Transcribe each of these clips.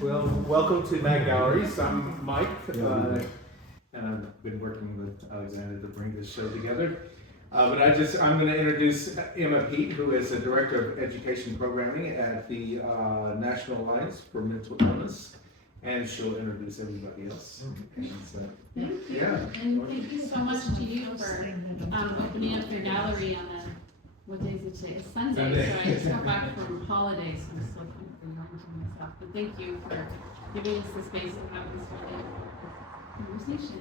Well, welcome to Mag Galleries. I'm Mike, and I've been working with Alexandra to bring this show together. I'm going to introduce Emma Peat, who is the Director of Education Programming at the National Alliance for Mental Illness, and she'll introduce everybody else. Thank you. Yeah. And thank you so much to you for opening up your gallery on what day is it today? It's Sunday. So I just got back from holidays, so I'm still kind of reminding myself. But thank you for giving us the space to have this conversation.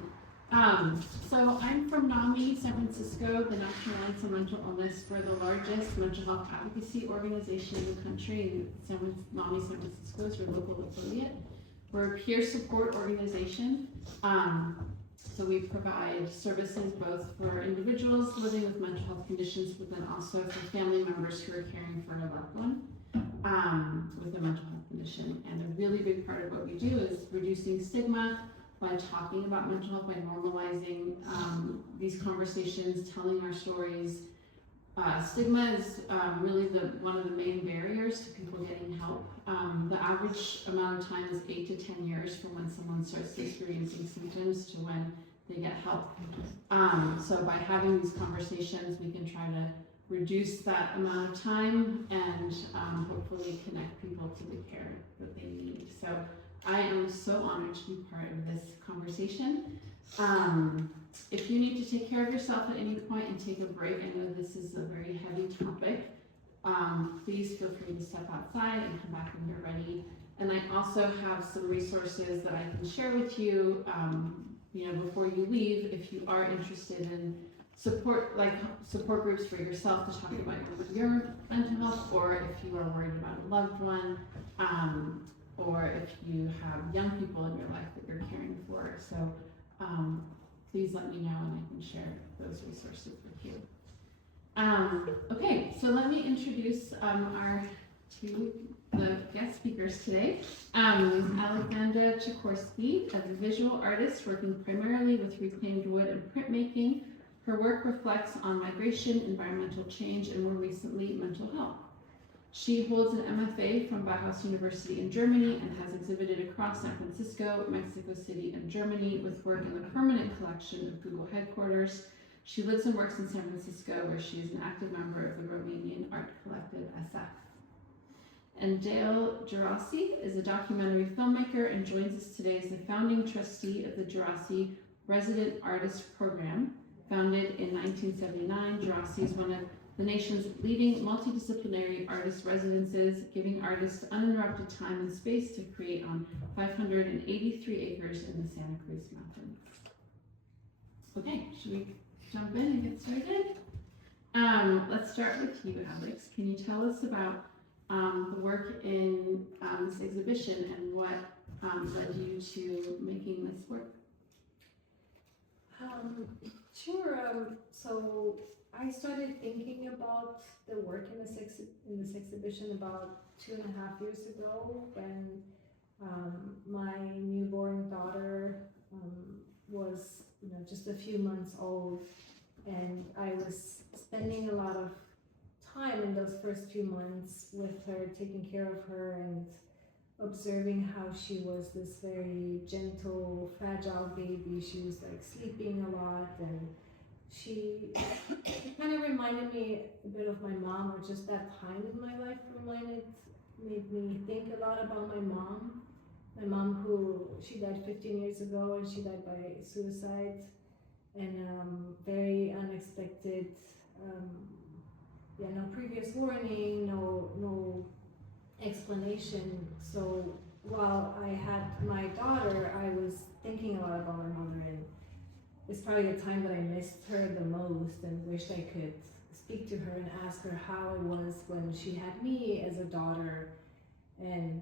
So I'm from NAMI San Francisco, the National Alliance on Mental Illness. We're the largest mental health advocacy organization in the country, and NAMI San Francisco is your local affiliate. We're a peer support organization. So we provide services both for individuals living with mental health conditions, but then also for family members who are caring for a loved one with a mental health condition. And a really big part of what we do is reducing stigma by talking about mental health, by normalizing these conversations, telling our stories. Stigma is really one of the main barriers to people getting help. The average amount of time is 8 to 10 years from when someone starts experiencing symptoms to when they get help. So by having these conversations, we can try to reduce that amount of time and hopefully connect people to the care that they need. So I am so honored to be part of this conversation. If you need to take care of yourself at any point and take a break, I know this is a very heavy topic, please feel free to step outside and come back when you're ready. And I also have some resources that I can share with you, before you leave, if you are interested in support groups for yourself to talk about your mental health, or if you are worried about a loved one, or if you have young people in your life that you're caring for. So please let me know and I can share those resources with you. Okay, so let me introduce the guest speakers today. Alexandra Cicorschi, a visual artist working primarily with reclaimed wood and printmaking. Her work reflects on migration, environmental change, and more recently, mental health. She holds an MFA from Bauhaus University in Germany and has exhibited across San Francisco, Mexico City, and Germany with work in the permanent collection of Google headquarters. She lives and works in San Francisco, where she is an active member of the Romanian art collective SF. And Dale Djerassi is a documentary filmmaker and joins us today as the founding trustee of the Djerassi Resident Artist Program. Founded in 1979, Djerassi is one of the nation's leading multidisciplinary artist residences, giving artists uninterrupted time and space to create on 583 acres in the Santa Cruz Mountains. Okay, should we jump in and get started? Let's start with you, Alex. Can you tell us about the work in this exhibition and what led you to making this work? Sure. So I started thinking about the work in this exhibition about 2.5 years ago, when my newborn daughter was just a few months old, and I was spending a lot of time in those first few months with her, taking care of her and observing how she was this very gentle, fragile baby. She was like sleeping a lot, and she kind of reminded me a bit of my mom, or just that time in my life made me think a lot about my mom. My mom, who she died 15 years ago, and she died by suicide, and very unexpected. No previous warning, no explanation. So while I had my daughter, I was thinking a lot about my mother, and it's probably the time that I missed her the most and wished I could speak to her and ask her how it was when she had me as a daughter. And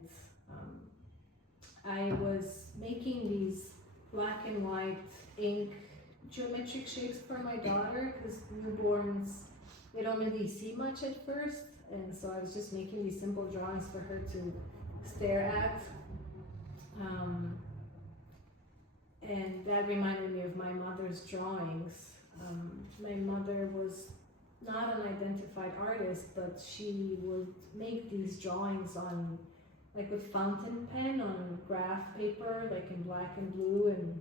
I was making these black and white ink geometric shapes for my daughter, because newborns, they don't really see much at first, and so I was just making these simple drawings for her to stare at. And that reminded me of my mother's drawings. My mother was not an identified artist, but she would make these drawings on like with fountain pen on graph paper, like in black and blue, and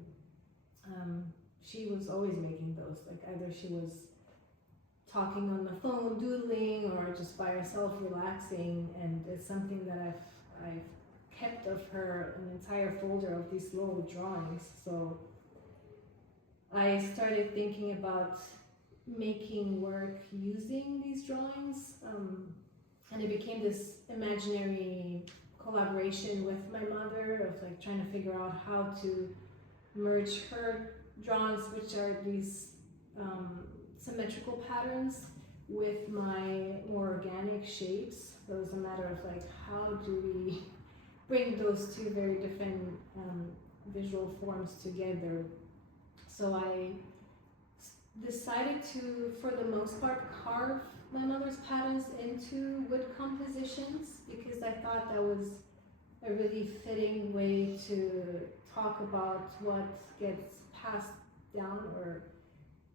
she was always making those. Like either she was talking on the phone, doodling, or just by herself relaxing, and it's something that I've kept of her, an entire folder of these little drawings. So I started thinking about making work using these drawings, and it became this imaginary collaboration with my mother of like trying to figure out how to merge her drawings, which are these symmetrical patterns, with my more organic shapes. So it's a matter of like, how do we bring those two very different visual forms together? So I decided to, for the most part, carve my mother's patterns into wood compositions, because I thought that was a really fitting way to talk about what gets passed down or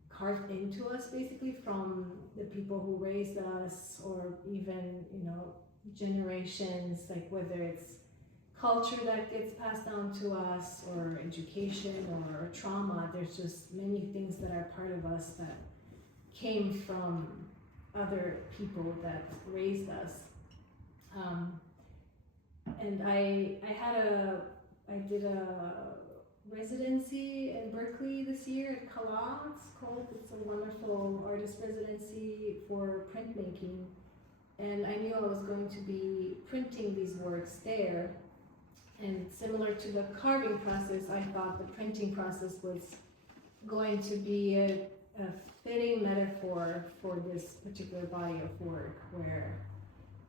carved into us, basically, from the people who raised us, or even, you know, generations, like whether it's culture that gets passed down to us, or education, or trauma. There's just many things that are part of us that came from other people that raised us. And I did a residency in Berkeley this year at Kala, it's a wonderful artist residency for printmaking. And I knew I was going to be printing these works there. And similar to the carving process, I thought the printing process was going to be a fitting metaphor for this particular body of work, where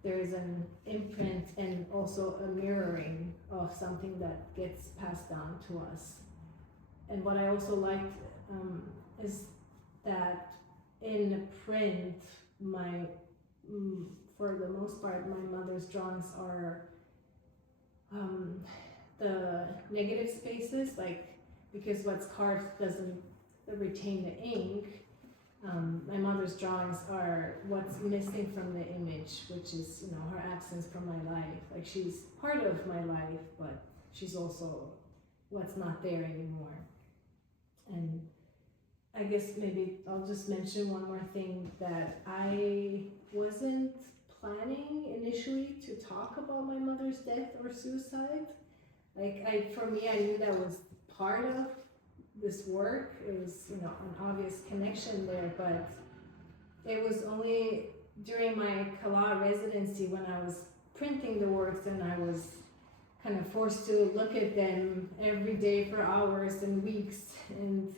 there is an imprint and also a mirroring of something that gets passed down to us. And what I also liked is that in print, for the most part, my mother's drawings are the negative spaces, like, because what's carved doesn't retain the ink. My mother's drawings are what's missing from the image, which is, you know, her absence from my life. Like, she's part of my life, but she's also what's not there anymore. And I guess maybe I'll just mention one more thing, that I wasn't planning initially to talk about my mother's death or suicide. Like, for me, I knew that was part of this work. It was, you know, an obvious connection there, but it was only during my Kala residency, when I was printing the works and I was kind of forced to look at them every day for hours and weeks, and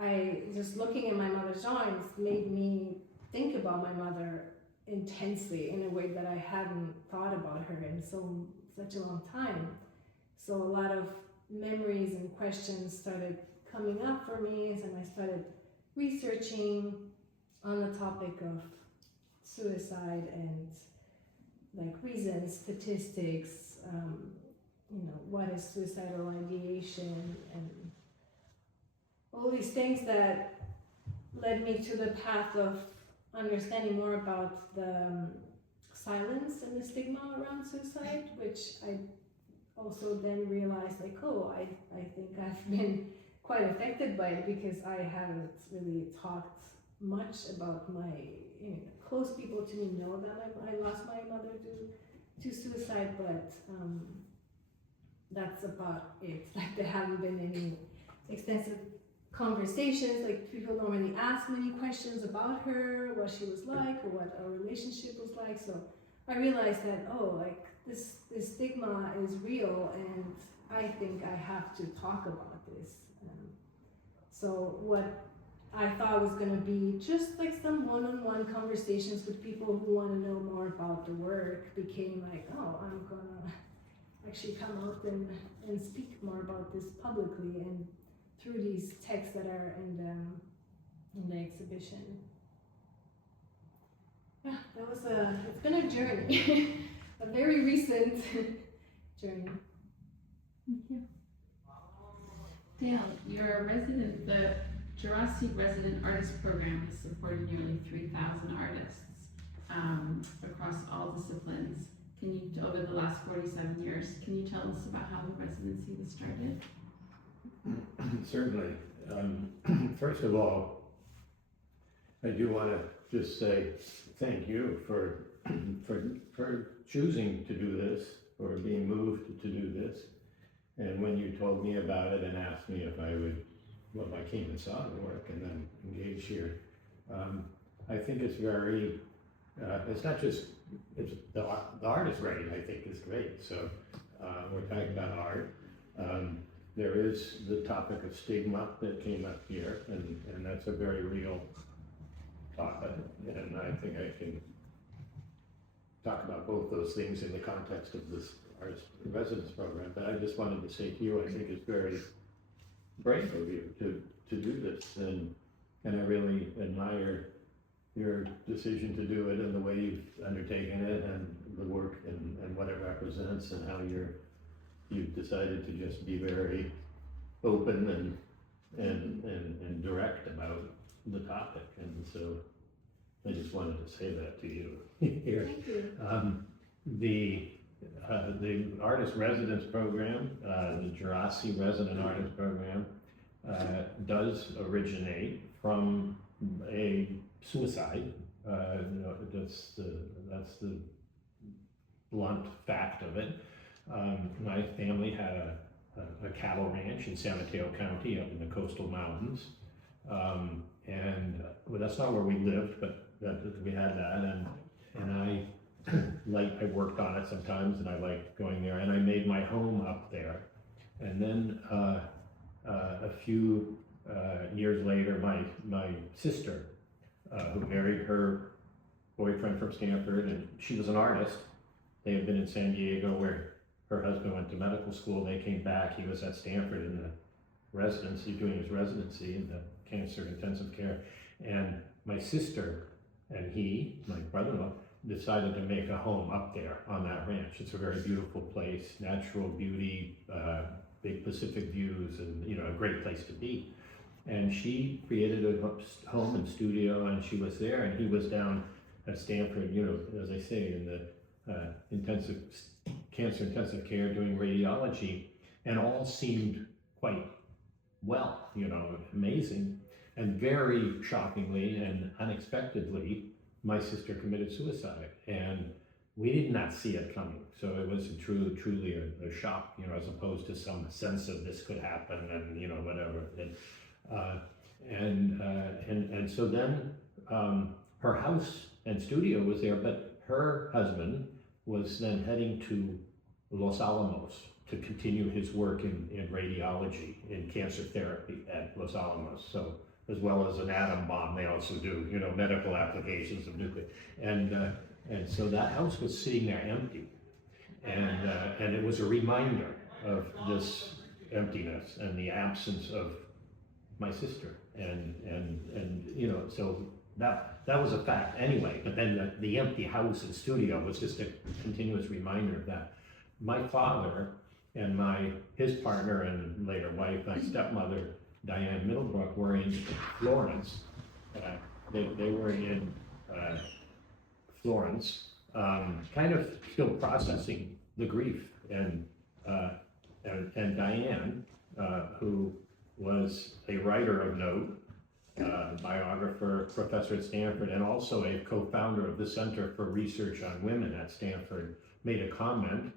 I just looking at my mother's drawings made me think about my mother intensely in a way that I hadn't thought about her in such a long time. So a lot of memories and questions started coming up for me, and I started researching on the topic of suicide and like reasons, statistics, you know, what is suicidal ideation, and all these things that led me to the path of understanding more about the silence and the stigma around suicide, which I also then realized, like, oh, I think I've been quite affected by it, because I haven't really talked much about my, you know, close people to me know that I lost my mother to suicide, but that's about it. Like, there haven't been any extensive conversations. Like, people don't really ask many questions about her, what she was like, or what our relationship was like. So I realized that, oh, like, this stigma is real, and I think I have to talk about this. So what I thought was going to be just like some one-on-one conversations with people who want to know more about the work became like, oh, I'm going to actually come out and speak more about this publicly, and through these texts that are in the exhibition. Yeah, it's been a journey, a very recent journey. Thank you. Dale, you're a resident, the Djerassi Resident Artist Program has supported nearly 3,000 artists across all disciplines. over the last 47 years, can you tell us about how the residency was started? Certainly. First of all, I do want to just say thank you for choosing to do this, for being moved to do this. And when you told me about it and asked me if I would, well, I came and saw the work and then engaged here. I think it's very, it's not just, it's the art is great, I think is great. So we're talking about art. There is the topic of stigma that came up here, and that's a very real topic. And I think I can talk about both those things in the context of this artist residence program. But I just wanted to say to you, I think it's very brave of you to do this, and I really admire your decision to do it and the way you've undertaken it and the work and what it represents and how you've decided to just be very open and direct about the topic. And so I just wanted to say that to you here. Thank you. The artist residence program, the Djerassi Resident Artist Program, does originate from a suicide. That's the blunt fact of it. My family had a cattle ranch in San Mateo County up in the coastal mountains. Well, that's not where we lived, but we had that, and I worked on it sometimes, and I liked going there, and I made my home up there. And then a few years later, my sister, who married her boyfriend from Stanford, and she was an artist. They had been in San Diego where her husband went to medical school. They came back. He was at Stanford in the residency, doing his residency in the cancer intensive care. And my sister and he, my brother-in-law, decided to make a home up there on that ranch. It's a very beautiful place, natural beauty, big Pacific views, and a great place to be. And she created a home and studio, and she was there, and he was down at Stanford, as I say, in the cancer intensive care, doing radiology, and all seemed quite well, amazing. And very shockingly and unexpectedly, my sister committed suicide, and we did not see it coming. So it was truly a shock, as opposed to some sense of this could happen and whatever. And so then her house and studio was there, but her husband was then heading to Los Alamos to continue his work in radiology, in cancer therapy at Los Alamos. So, as well as an atom bomb, they also do, medical applications of nuclear. And so that house was sitting there empty. And it was a reminder of this emptiness and the absence of my sister. So that was a fact anyway, but then the empty house and studio was just a continuous reminder of that. My father and his partner and later wife, my stepmother, Diane Middlebrook, were in Florence. They were in Florence, kind of still processing the grief. And Diane, who was a writer of note, biographer, professor at Stanford, and also a co-founder of the Center for Research on Women at Stanford, made a comment.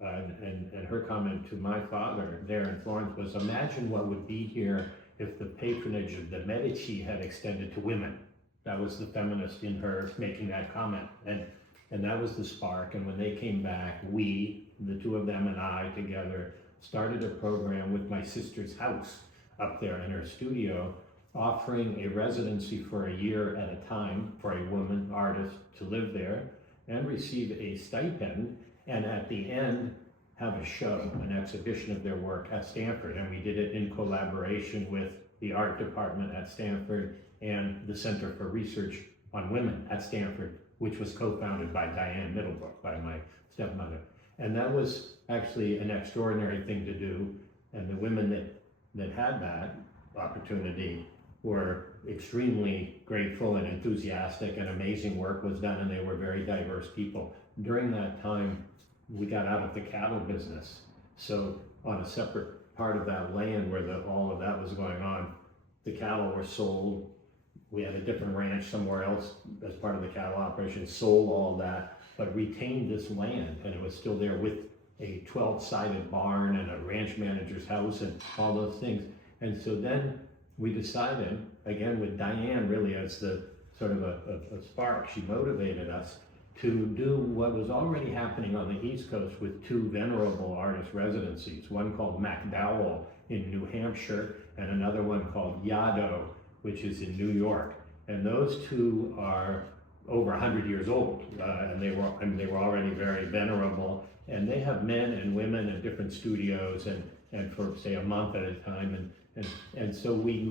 And her comment to my father there in Florence was, imagine what would be here if the patronage of the Medici had extended to women. That was the feminist in her making that comment. And that was the spark. And when they came back, we, the two of them and I together, started a program with my sister's house up there in her studio, offering a residency for a year at a time for a woman artist to live there and receive a stipend, and at the end have a show, an exhibition of their work at Stanford. And we did it in collaboration with the art department at Stanford and the Center for Research on Women at Stanford, which was co-founded by Diane Middlebrook, by my stepmother. And that was actually an extraordinary thing to do. And the women that had that opportunity were extremely grateful and enthusiastic, and amazing work was done, and they were very diverse people. during that time, we got out of the cattle business. So on a separate part of that land where all of that was going on, the cattle were sold. We had a different ranch somewhere else as part of the cattle operation, sold all that, but retained this land, and it was still there with a 12-sided barn and a ranch manager's house and all those things. And so then we decided, again with Diane really as the sort of a spark, she motivated us to do what was already happening on the East Coast with two venerable artist residencies, one called MacDowell in New Hampshire and another one called Yaddo, which is in New York. And those two are over 100 years old, and they were already very venerable. And they have men and women in different studios and for say a month at a time. And so we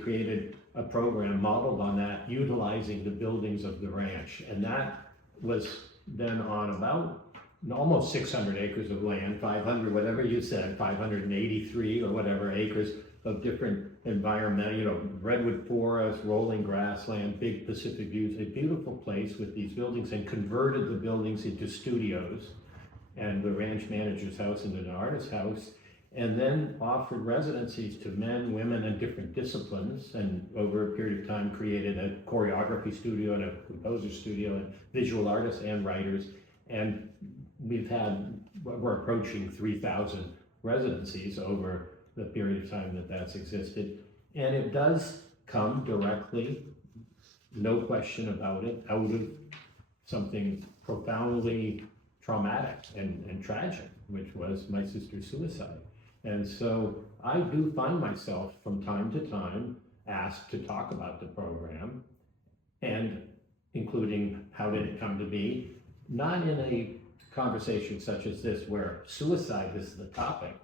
created a program modeled on that, utilizing the buildings of the ranch. And that was then on about almost 600 acres of land, 500, whatever you said, 583 or whatever acres of different environment, redwood forest, rolling grassland, big Pacific views, a beautiful place with these buildings, and converted the buildings into studios and the ranch manager's house into an artist's house, and then offered residencies to men, women, and different disciplines, and over a period of time created a choreography studio and a composer studio and visual artists and writers. And we're approaching 3,000 residencies over the period of time that's existed. And it does come directly, no question about it, out of something profoundly traumatic and tragic, which was my sister's suicide. And so I do find myself from time to time asked to talk about the program, and including how did it come to be, not in a conversation such as this where suicide is the topic,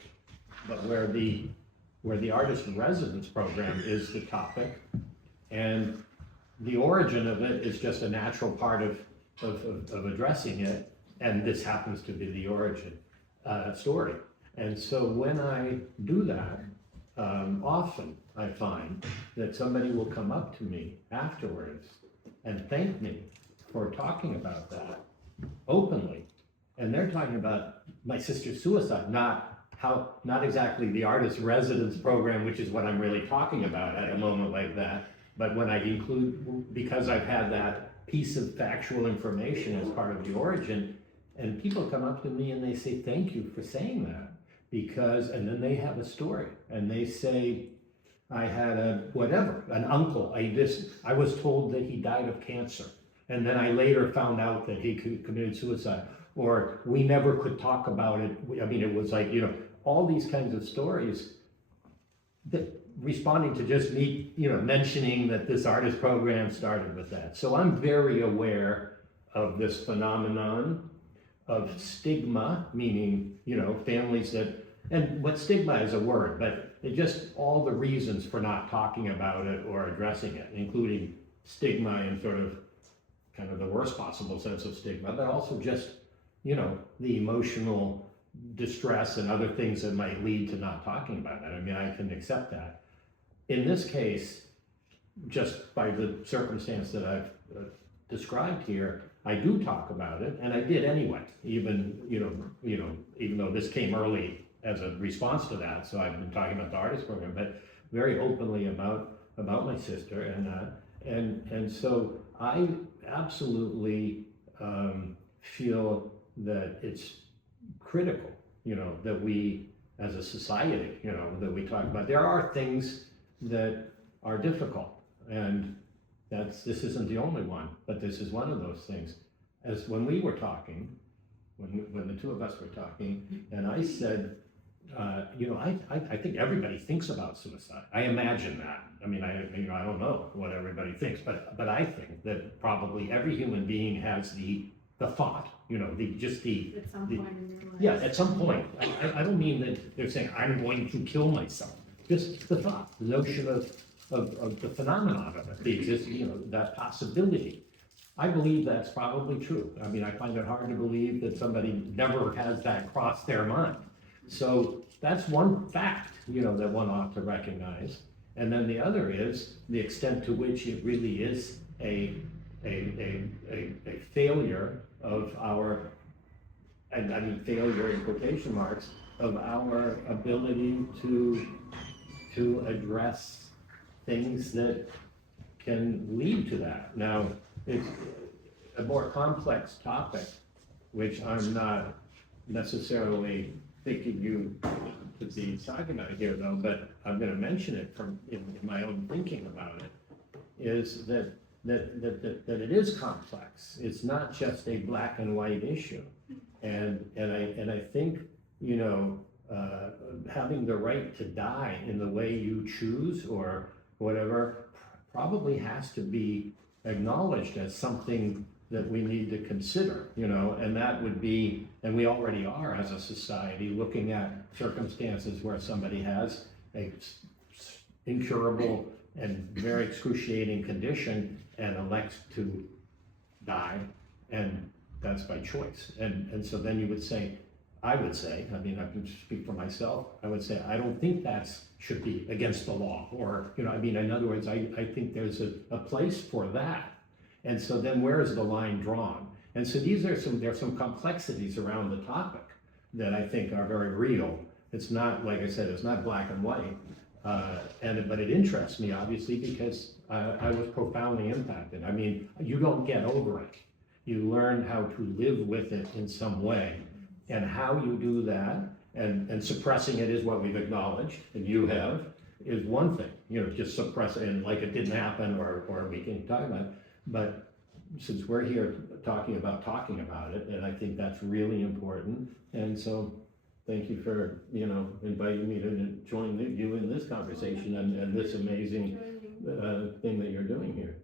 but where the artist in residence program is the topic, and the origin of it is just a natural part of addressing it, and this happens to be the origin story. And so when I do that, often I find that somebody will come up to me afterwards and thank me for talking about that openly. And they're talking about my sister's suicide, not exactly the artist residence program, which is what I'm really talking about at a moment like that. But when I include, because I've had that piece of factual information as part of the origin, and people come up to me and they say, thank you for saying that. And then they have a story, and they say, I had an uncle, I was told that he died of cancer, and then I later found out that he committed suicide, or we never could talk about it. I mean, it was like, all these kinds of stories that responding to just me, mentioning that this artist program started with that. So I'm very aware of this phenomenon of stigma, meaning, families that, and what stigma is a word, but it just all the reasons for not talking about it or addressing it, including stigma in sort of kind of the worst possible sense of stigma, but also just, the emotional distress and other things that might lead to not talking about that. I mean, I can accept that. In this case, just by the circumstance that I've described here, I do talk about it, and I did anyway, even though this came early as a response to that. So I've been talking about the artist program, but very openly about my sister, and so I absolutely feel that it's critical, that we, as a society, that we talk about. There are things that are difficult, and this isn't the only one, but this is one of those things. As when we were talking, when the two of us were talking, and I said, I think everybody thinks about suicide. I imagine that. I mean, I don't know what everybody thinks, but I think that probably every human being has the thought, at some point in your life. Yeah, at some point. I don't mean that they're saying I'm going to kill myself. Just the thought, the notion of the phenomenon of it, the existing, that possibility. I believe that's probably true. I mean, I find it hard to believe that somebody never has that cross their mind. So that's one fact, that one ought to recognize. And then the other is the extent to which it really is a failure of our, and I mean failure in quotation marks, of our ability to address things that can lead to that. Now, it's a more complex topic, which I'm not necessarily thinking you to be talking about here though, but I'm gonna mention it from in my own thinking about it, is that it is complex. It's not just a black and white issue. And I think, you know, having the right to die in the way you choose or whatever probably has to be acknowledged as something that we need to consider, you know, and that would be, and we already are as a society looking at circumstances where somebody has a incurable and very excruciating condition and elects to die, and that's by choice. And so then you would say, I would say, I mean, I can speak for myself, I would say, I don't think that's should be against the law, or, you know, I mean, in other words, I think there's a place for that. And so then where is the line drawn? And so there's some complexities around the topic that I think are very real. It's not, like I said, it's not black and white. But it interests me, obviously, because I was profoundly impacted. I mean, you don't get over it. You learn how to live with it in some way. And how you do that, and suppressing it is what we've acknowledged, and you have, is one thing. You know, just suppress it and like it didn't happen, or we can talk about it. But since we're here talking about it, and I think that's really important. And so thank you for, you know, inviting me to join you in this conversation and this amazing thing that you're doing here.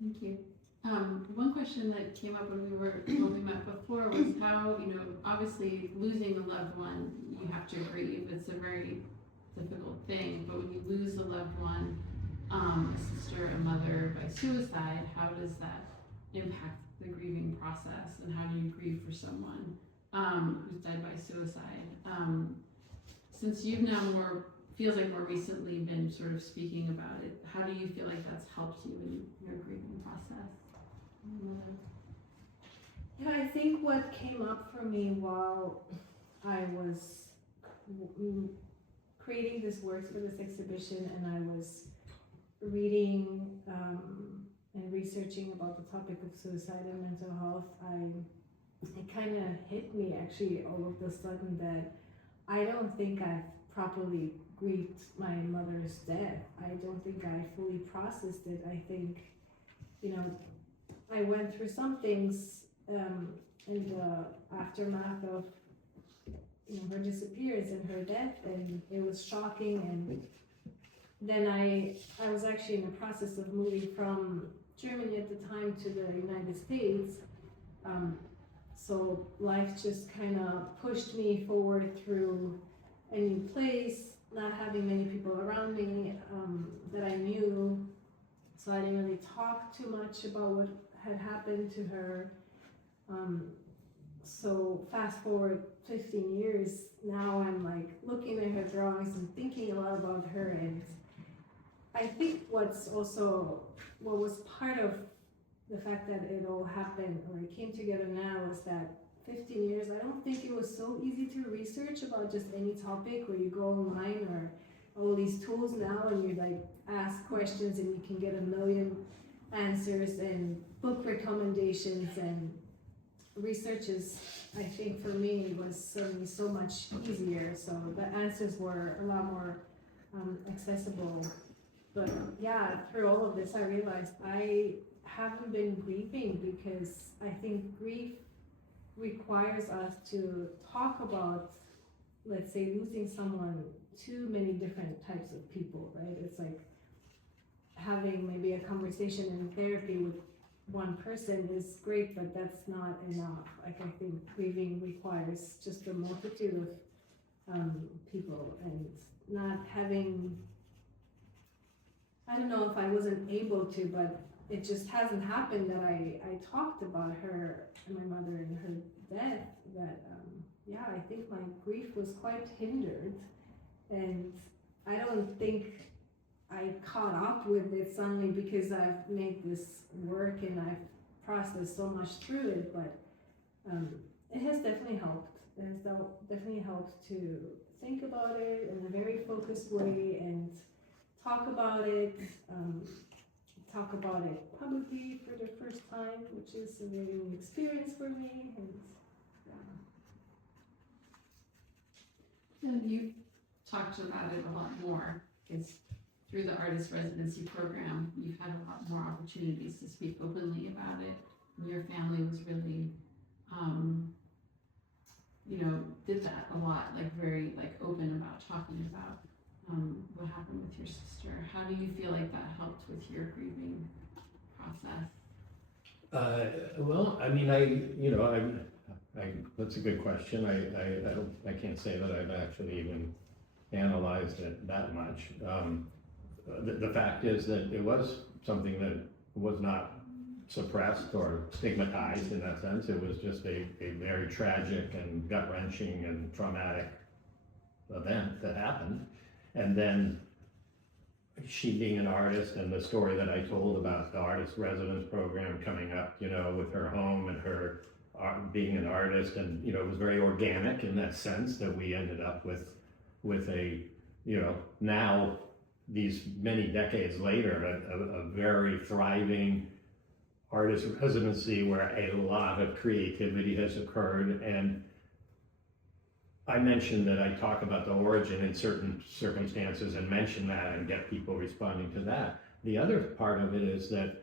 Thank you. One question that came up when we met before was how, you know, obviously losing a loved one, you have to grieve. It's a very difficult thing, but when you lose a loved one, a sister, a mother by suicide, how does that impact the grieving process, and how do you grieve for someone who's died by suicide? Since you've now feels like more recently been sort of speaking about it, how do you feel like that's helped you in your grieving process? Yeah, I think what came up for me while I was creating this works for this exhibition, and I was reading and researching about the topic of suicide and mental health, it kind of hit me actually all of a sudden that I don't think I've properly grieved my mother's death. I don't think I fully processed it. I think, you know, I went through some things in the aftermath of, you know, her disappearance and her death, and it was shocking. And then I was actually in the process of moving from Germany at the time to the United States. So life just kind of pushed me forward through a new place, not having many people around me that I knew. So I didn't really talk too much about what had happened to her. So fast forward 15 years, now I'm like looking at her drawings and thinking a lot about her. And I think what was part of the fact that it all happened, or it came together now, is that 15 years, I don't think it was so easy to research about just any topic, where you go online or all these tools now and you like ask questions and you can get a million answers and book recommendations, and research is, I think for me, was certainly so much easier. So the answers were a lot more accessible. But yeah, through all of this, I realized I haven't been grieving, because I think grief requires us to talk about, let's say, losing someone, too many different types of people, right? It's like having maybe a conversation in therapy with one person is great, but that's not enough. Like, I think grieving requires just a multitude of people, and not having, I don't know if I wasn't able to, but it just hasn't happened that I talked about her and my mother and her death, that yeah, I think my grief was quite hindered, and I don't think I caught up with it suddenly because I've made this work and I've processed so much through it, but it has definitely helped. It has definitely helped to think about it in a very focused way and talk about it publicly for the first time, which is a very new experience for me. And And you talked about it a lot more, because through the artist residency program, you've had a lot more opportunities to speak openly about it. And your family was really, did that a lot, like very open about talking about what happened with your sister. How do you feel like that helped with your grieving process? Well, I mean, that's a good question. I can't say that I've actually even analyzed it that much. The fact is that it was something that was not suppressed or stigmatized in that sense. It was just a very tragic and gut-wrenching and traumatic event that happened. And then she being an artist, and the story that I told about the artist residence program coming up, with her home and her being an artist, and it was very organic in that sense that we ended up with a, now these many decades later, a very thriving artist residency where a lot of creativity has occurred. And I mentioned that I talk about the origin in certain circumstances and mention that and get people responding to that. The other part of it is that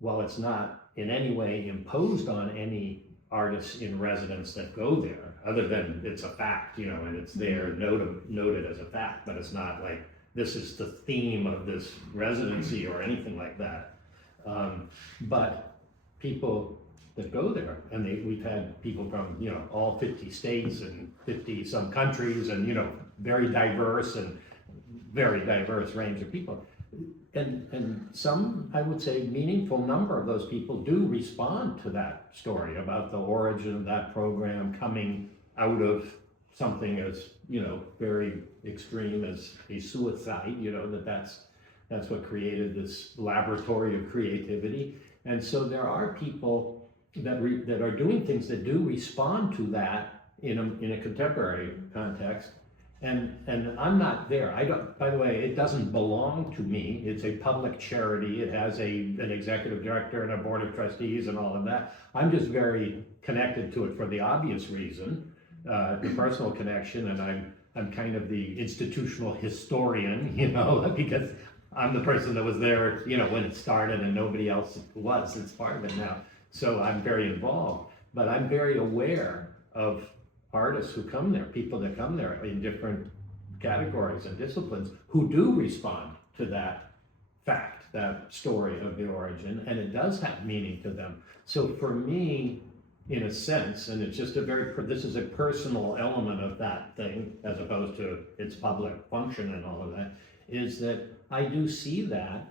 while it's not in any way imposed on any artists in residence that go there, other than it's a fact, and it's there noted as a fact, but it's not like this is the theme of this residency or anything like that. But people that go there, and we've had people from all 50 states and 50 some countries, and very diverse range of people, and some, I would say, meaningful number of those people do respond to that story about the origin of that program coming out of something as very extreme as a suicide. That's what created this laboratory of creativity. And so there are people that are doing things that do respond to that in a contemporary context. And I'm not there. By the way, it doesn't belong to me. It's a public charity. It has an executive director and a board of trustees and all of that. I'm just very connected to it for the obvious reason, the personal connection, and I'm kind of the institutional historian, because I'm the person that was there, when it started, and nobody else was. It's part of it now. So I'm very involved, but I'm very aware of artists who come there, people that come there in different categories and disciplines who do respond to that fact, that story of the origin, and it does have meaning to them. So for me, in a sense, and it's just this is a personal element of that thing, as opposed to its public function and all of that, is that I do see that,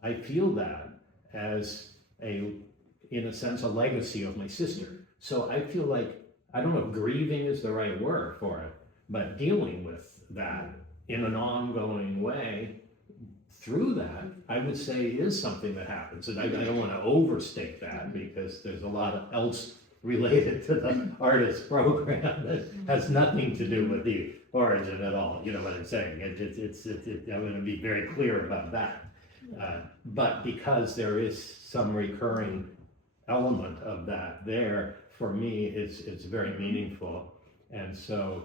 I feel that as in a sense, a legacy of my sister. So I feel like, I don't know if grieving is the right word for it, but dealing with that in an ongoing way through that, I would say is something that happens. And I don't want to overstate that, because there's a lot else related to the artist program that has nothing to do with the origin at all. You know what I'm saying? I'm going to be very clear about that. But because there is some recurring element of that there, for me, it's very meaningful. And so,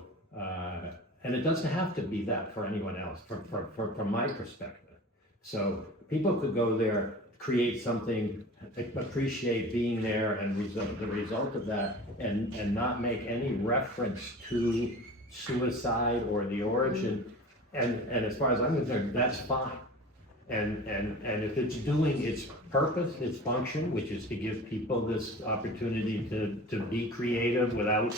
and it doesn't have to be that for anyone else, from my perspective. So people could go there, create something, appreciate being there, and the result of that, and not make any reference to suicide or the origin. And as far as I'm concerned, that's fine. And if it's doing its purpose, its function, which is to give people this opportunity to be creative without,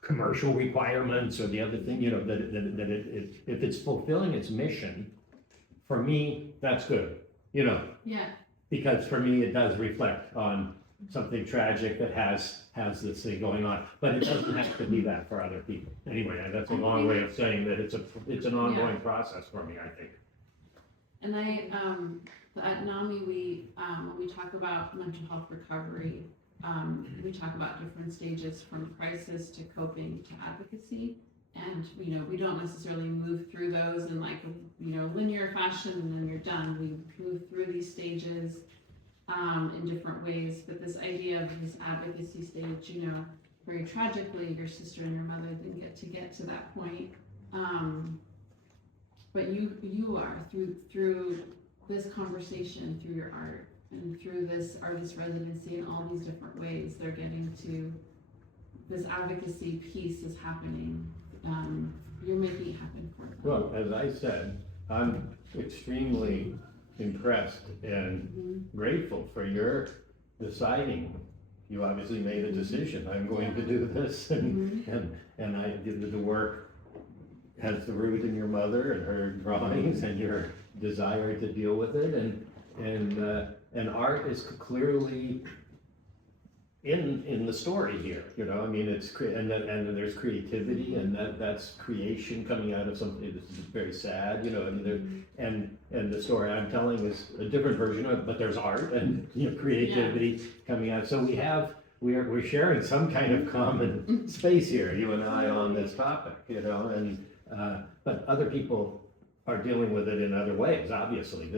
commercial requirements or the other thing, that if it's fulfilling its mission, for me, that's good, Yeah. Because for me, it does reflect on something tragic that has this thing going on, but it doesn't have to be that for other people. Anyway, that's a long way of saying that it's an ongoing process for me, I think. And at NAMI, when we talk about mental health recovery, we talk about different stages from crisis to coping to advocacy. And, we don't necessarily move through those in like a, linear fashion and then you're done. We move through these stages in different ways. But this idea of this advocacy stage, very tragically, your sister and your mother didn't get to that point. But you are through this conversation, through your art, and through this artist residency in all these different ways, they're getting to this advocacy piece is happening. You're making it happen for them. Well, as I said, I'm extremely impressed and grateful for your deciding. You obviously made a decision. I'm going to do this, and I did the work has the root in your mother and her drawings and your desire to deal with it, and art is clearly in the story here. I mean, it's and there's creativity, and that's creation coming out of something that's very sad. And the story I'm telling is a different version of it, but there's art and creativity coming out. So we're sharing some kind of common space here, you and I, on this topic. And but other people are dealing with it in other ways. Obviously,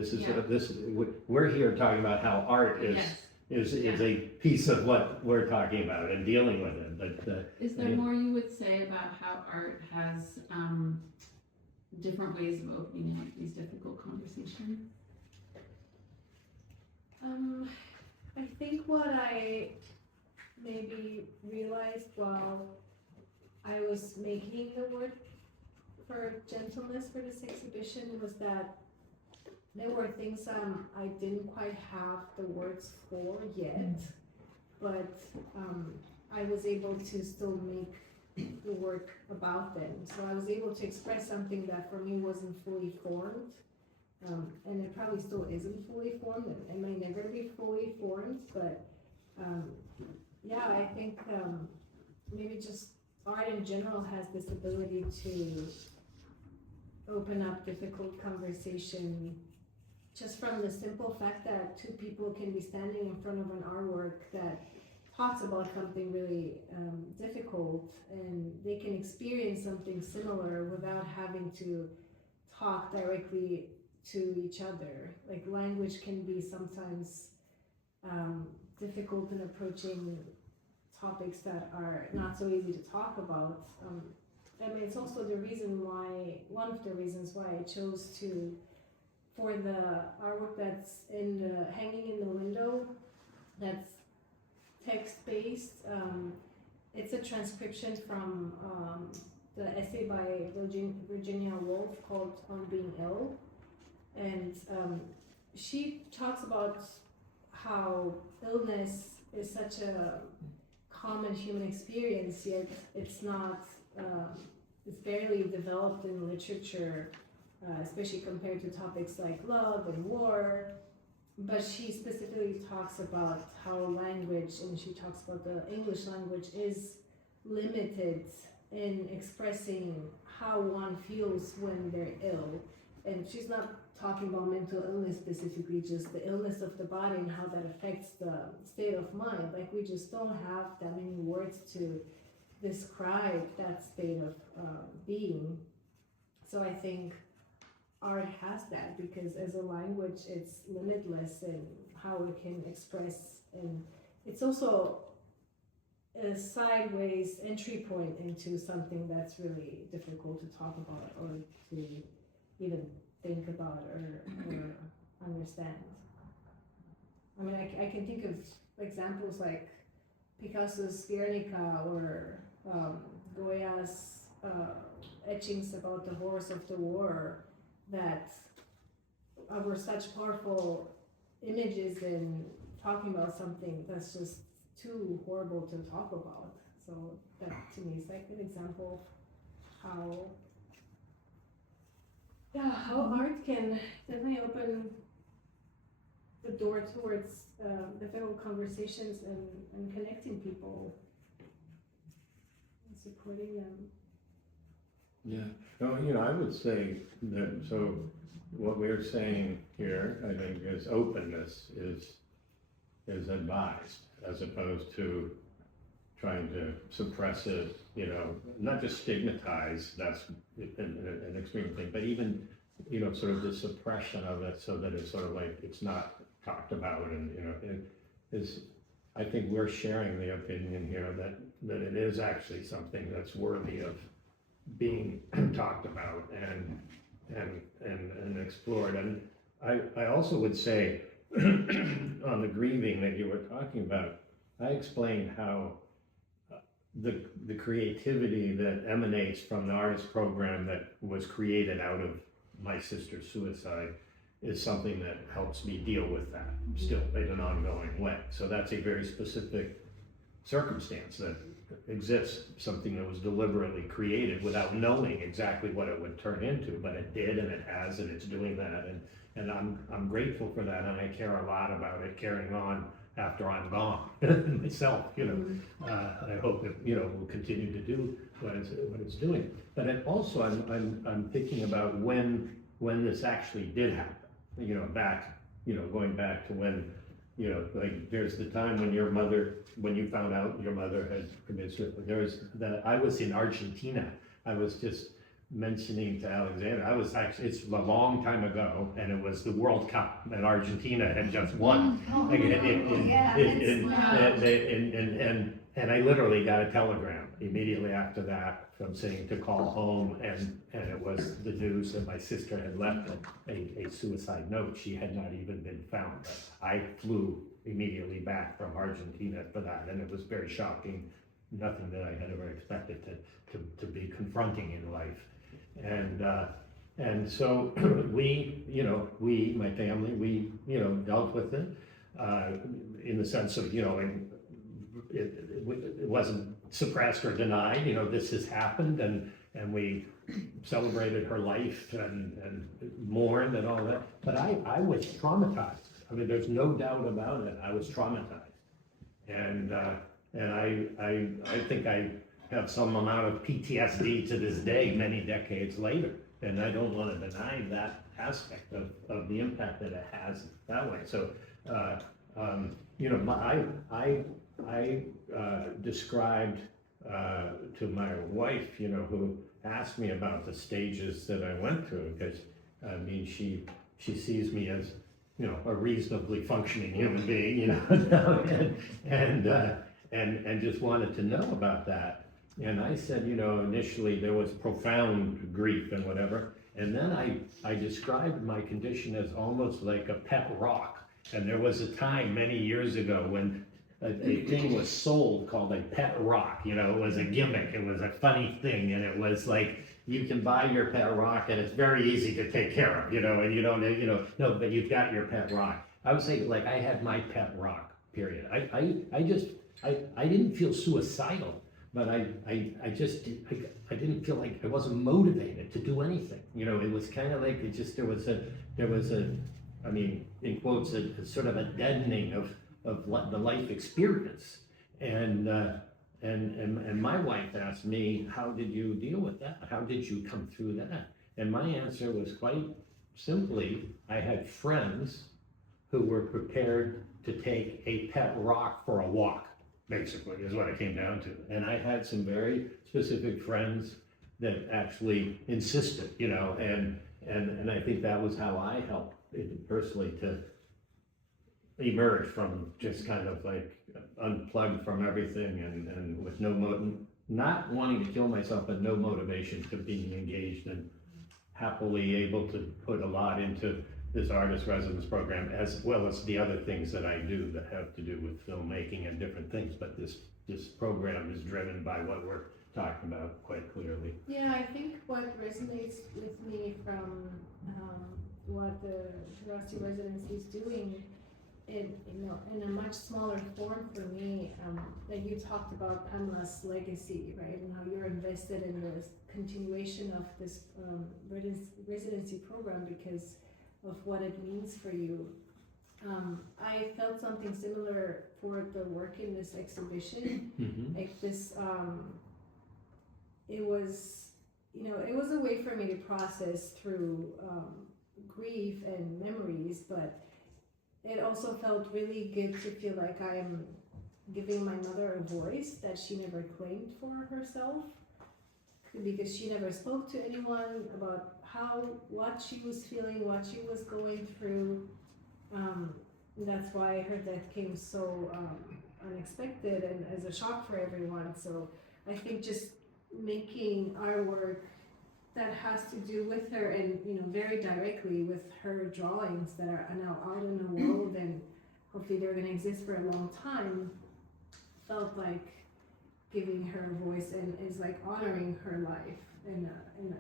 we're here talking about how art is. Yes. Is a piece of what we're talking about and dealing with it. But is there more you would say about how art has different ways of opening up these difficult conversations? I think what I maybe realized while I was making the work for Gentleness for this exhibition was that there were things I didn't quite have the words for yet, but I was able to still make the work about them. So I was able to express something that for me wasn't fully formed, and it probably still isn't fully formed, and it may never be fully formed, but I think maybe just art in general has this ability to open up difficult conversation just from the simple fact that two people can be standing in front of an artwork that talks about something really difficult, and they can experience something similar without having to talk directly to each other. Like, language can be sometimes difficult in approaching topics that are not so easy to talk about. It's also one of the reasons why I chose to, for the artwork that's hanging in the window, that's text-based. It's a transcription from the essay by Virginia Woolf called "On Being Ill," and she talks about how illness is such a common human experience, yet it's not. It's barely developed in literature, especially compared to topics like love and war. But she specifically talks about how language, and she talks about the English language, is limited in expressing how one feels when they're ill. And she's not talking about mental illness specifically, just the illness of the body and how that affects the state of mind. Like, we just don't have that many words to describe that state of being. So I think art has that, because as a language it's limitless in how it can express, and it's also a sideways entry point into something that's really difficult to talk about or to even think about or understand. I mean, I can think of examples like Picasso's Guernica or Goya's etchings about the horrors of the war that were such powerful images in talking about something that's just too horrible to talk about. So that to me is like an example of how art can definitely open the door towards difficult conversations and connecting people and supporting them. Yeah, no, I would say that, so what we're saying here, I think, is openness is advised, as opposed to trying to suppress it, not just stigmatize, that's an extreme thing, but even, sort of the suppression of it so that it's sort of like, it's not talked about and, it is, I think we're sharing the opinion here that it is actually something that's worthy of being talked about and explored. And I also would say on the grieving that you were talking about, I explained how the creativity that emanates from the artist program that was created out of my sister's suicide is something that helps me deal with that still in an ongoing way. So that's a very specific circumstance that exists, something that was deliberately created without knowing exactly what it would turn into, but it did, and it has, and it's doing that, and I'm grateful for that, and I care a lot about it carrying on after I'm gone myself. I hope it will continue to do what it's doing. But it also I'm thinking about when this actually did happen. Back going back to when. Like there's the time when when you found out your mother had committed suicide. I was in Argentina. I was just mentioning to Alexandra, it's a long time ago, and it was the World Cup, and Argentina had just won. And I literally got a telegram immediately after that from saying to call home, and it was the news that my sister had left a suicide note. She had not even been found. I flew immediately back from Argentina for that, and it was very shocking. Nothing that I had ever expected to be confronting in life. And so my family, we dealt with it in the sense of, it wasn't suppressed or denied. This has happened, and we celebrated her life and mourned and all that. But I was traumatized. I mean, there's no doubt about it. I was traumatized, and I think I have some amount of PTSD to this day, many decades later, and I don't want to deny that aspect of the impact that it has that way. So, I described to my wife, who asked me about the stages that I went through, because I mean, she sees me as a reasonably functioning human being, and just wanted to know about that. And I said, initially there was profound grief and whatever, and then I described my condition as almost like a pet rock. And there was a time many years ago when a thing was sold called a pet rock. It was a gimmick, it was a funny thing, and it was like, you can buy your pet rock and it's very easy to take care of, and you don't, no, but you've got your pet rock. I would say, like, I had my pet rock, period. I didn't feel suicidal, but I didn't feel like I wasn't motivated to do anything. It was kind of like there was a, I mean, in quotes, a sort of a deadening of the life experience. And my wife asked me, how did you deal with that? How did you come through that? And my answer was quite simply, I had friends who were prepared to take a pet rock for a walk, basically, is what it came down to. And I had some very specific friends that actually insisted, and I think that was how I helped personally to emerge from just kind of like unplugged from everything and with not wanting to kill myself, but no motivation to being engaged, and happily able to put a lot into this artist residence program, as well as the other things that I do that have to do with filmmaking and different things. But this program is driven by what we're talking about quite clearly. Yeah, I think what resonates with me from what the Djerassi residency is doing in a much smaller form for me, that you talked about Emma's legacy, right, and how you're invested in the continuation of this residency program because of what it means for you. I felt something similar for the work in this exhibition. Mm-hmm. Like this, it was you know, it was a way for me to process through grief and memories, but it also felt really good to feel like I am giving my mother a voice that she never claimed for herself, because she never spoke to anyone about what she was feeling, what she was going through. That's why her death came so unexpected and as a shock for everyone. So I think just making our work that has to do with her, and you know, very directly with her drawings that are now out in the world and hopefully they're going to exist for a long time, felt like giving her a voice and is like honoring her life in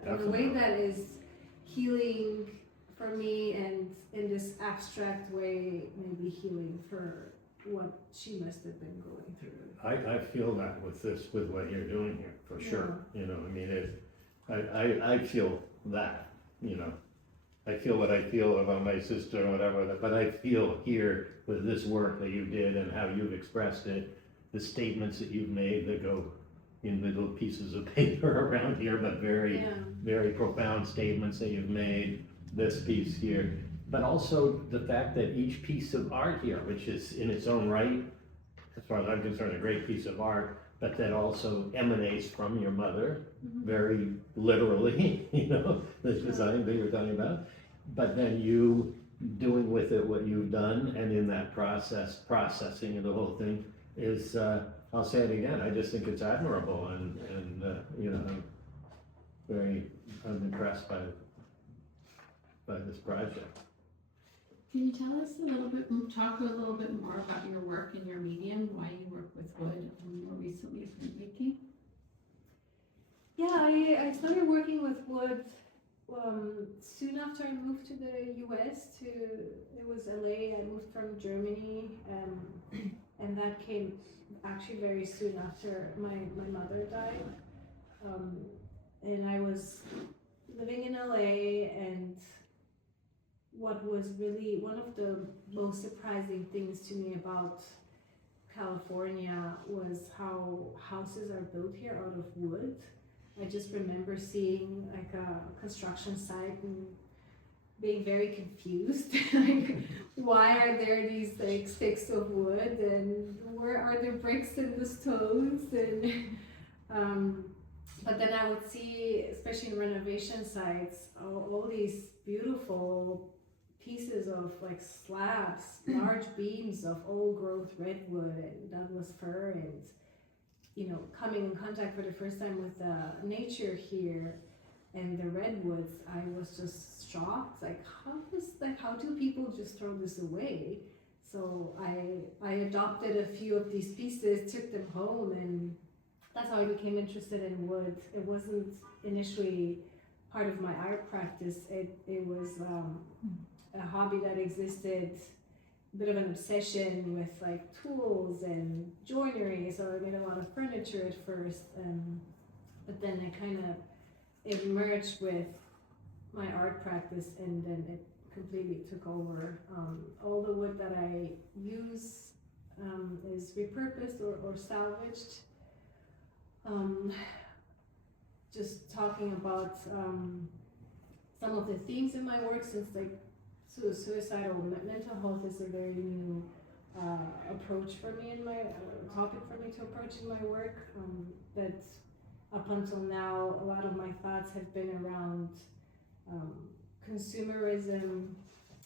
a way that is healing for me, and in this abstract way maybe healing for what she must have been going through. I feel that with what you're doing here, for sure. You know, I mean, I feel that, you know. I feel what I feel about my sister or whatever, but I feel here with this work that you did and how you've expressed it, the statements that you've made that go in little pieces of paper around here, but very, very profound statements that you've made, this piece here. But also the fact that each piece of art here, which is in its own right, as far as I'm concerned, a great piece of art, but that also emanates from your mother, very literally, you know, this design that you're talking about. But then you doing with it what you've done, and in that processing of the whole thing is, I'll say it again, I just think it's admirable, and you know, I'm impressed by this project. Can you tell us talk a little bit more about your work and your medium, why you work with wood, and more recently printmaking? Yeah, I started working with wood soon after I moved to the US. It was LA. I moved from Germany, and that came actually very soon after my mother died. And I was living in LA, and what was really one of the most surprising things to me about California was how houses are built here out of wood. I just remember seeing like a construction site and being very confused. Like, why are there these like sticks of wood, and where are the bricks and the stones? And but then I would see, especially in renovation sites, all these beautiful pieces of like slabs, large beams of old growth redwood and Douglas fir, and you know, coming in contact for the first time with nature here and the redwoods, I was just shocked. Like, how do people just throw this away? So I adopted a few of these pieces, took them home, and that's how I became interested in wood. It wasn't initially part of my art practice. It was a hobby that existed, a bit of an obsession with like tools and joinery. So I made a lot of furniture at first, but then it kind of merged with my art practice, and then it completely took over. All the wood that I use is repurposed or salvaged. Just talking about some of the themes in my work, since like suicidal mental health is a very new approach for me in my topic for me to approach in my work. That up until now, a lot of my thoughts have been around consumerism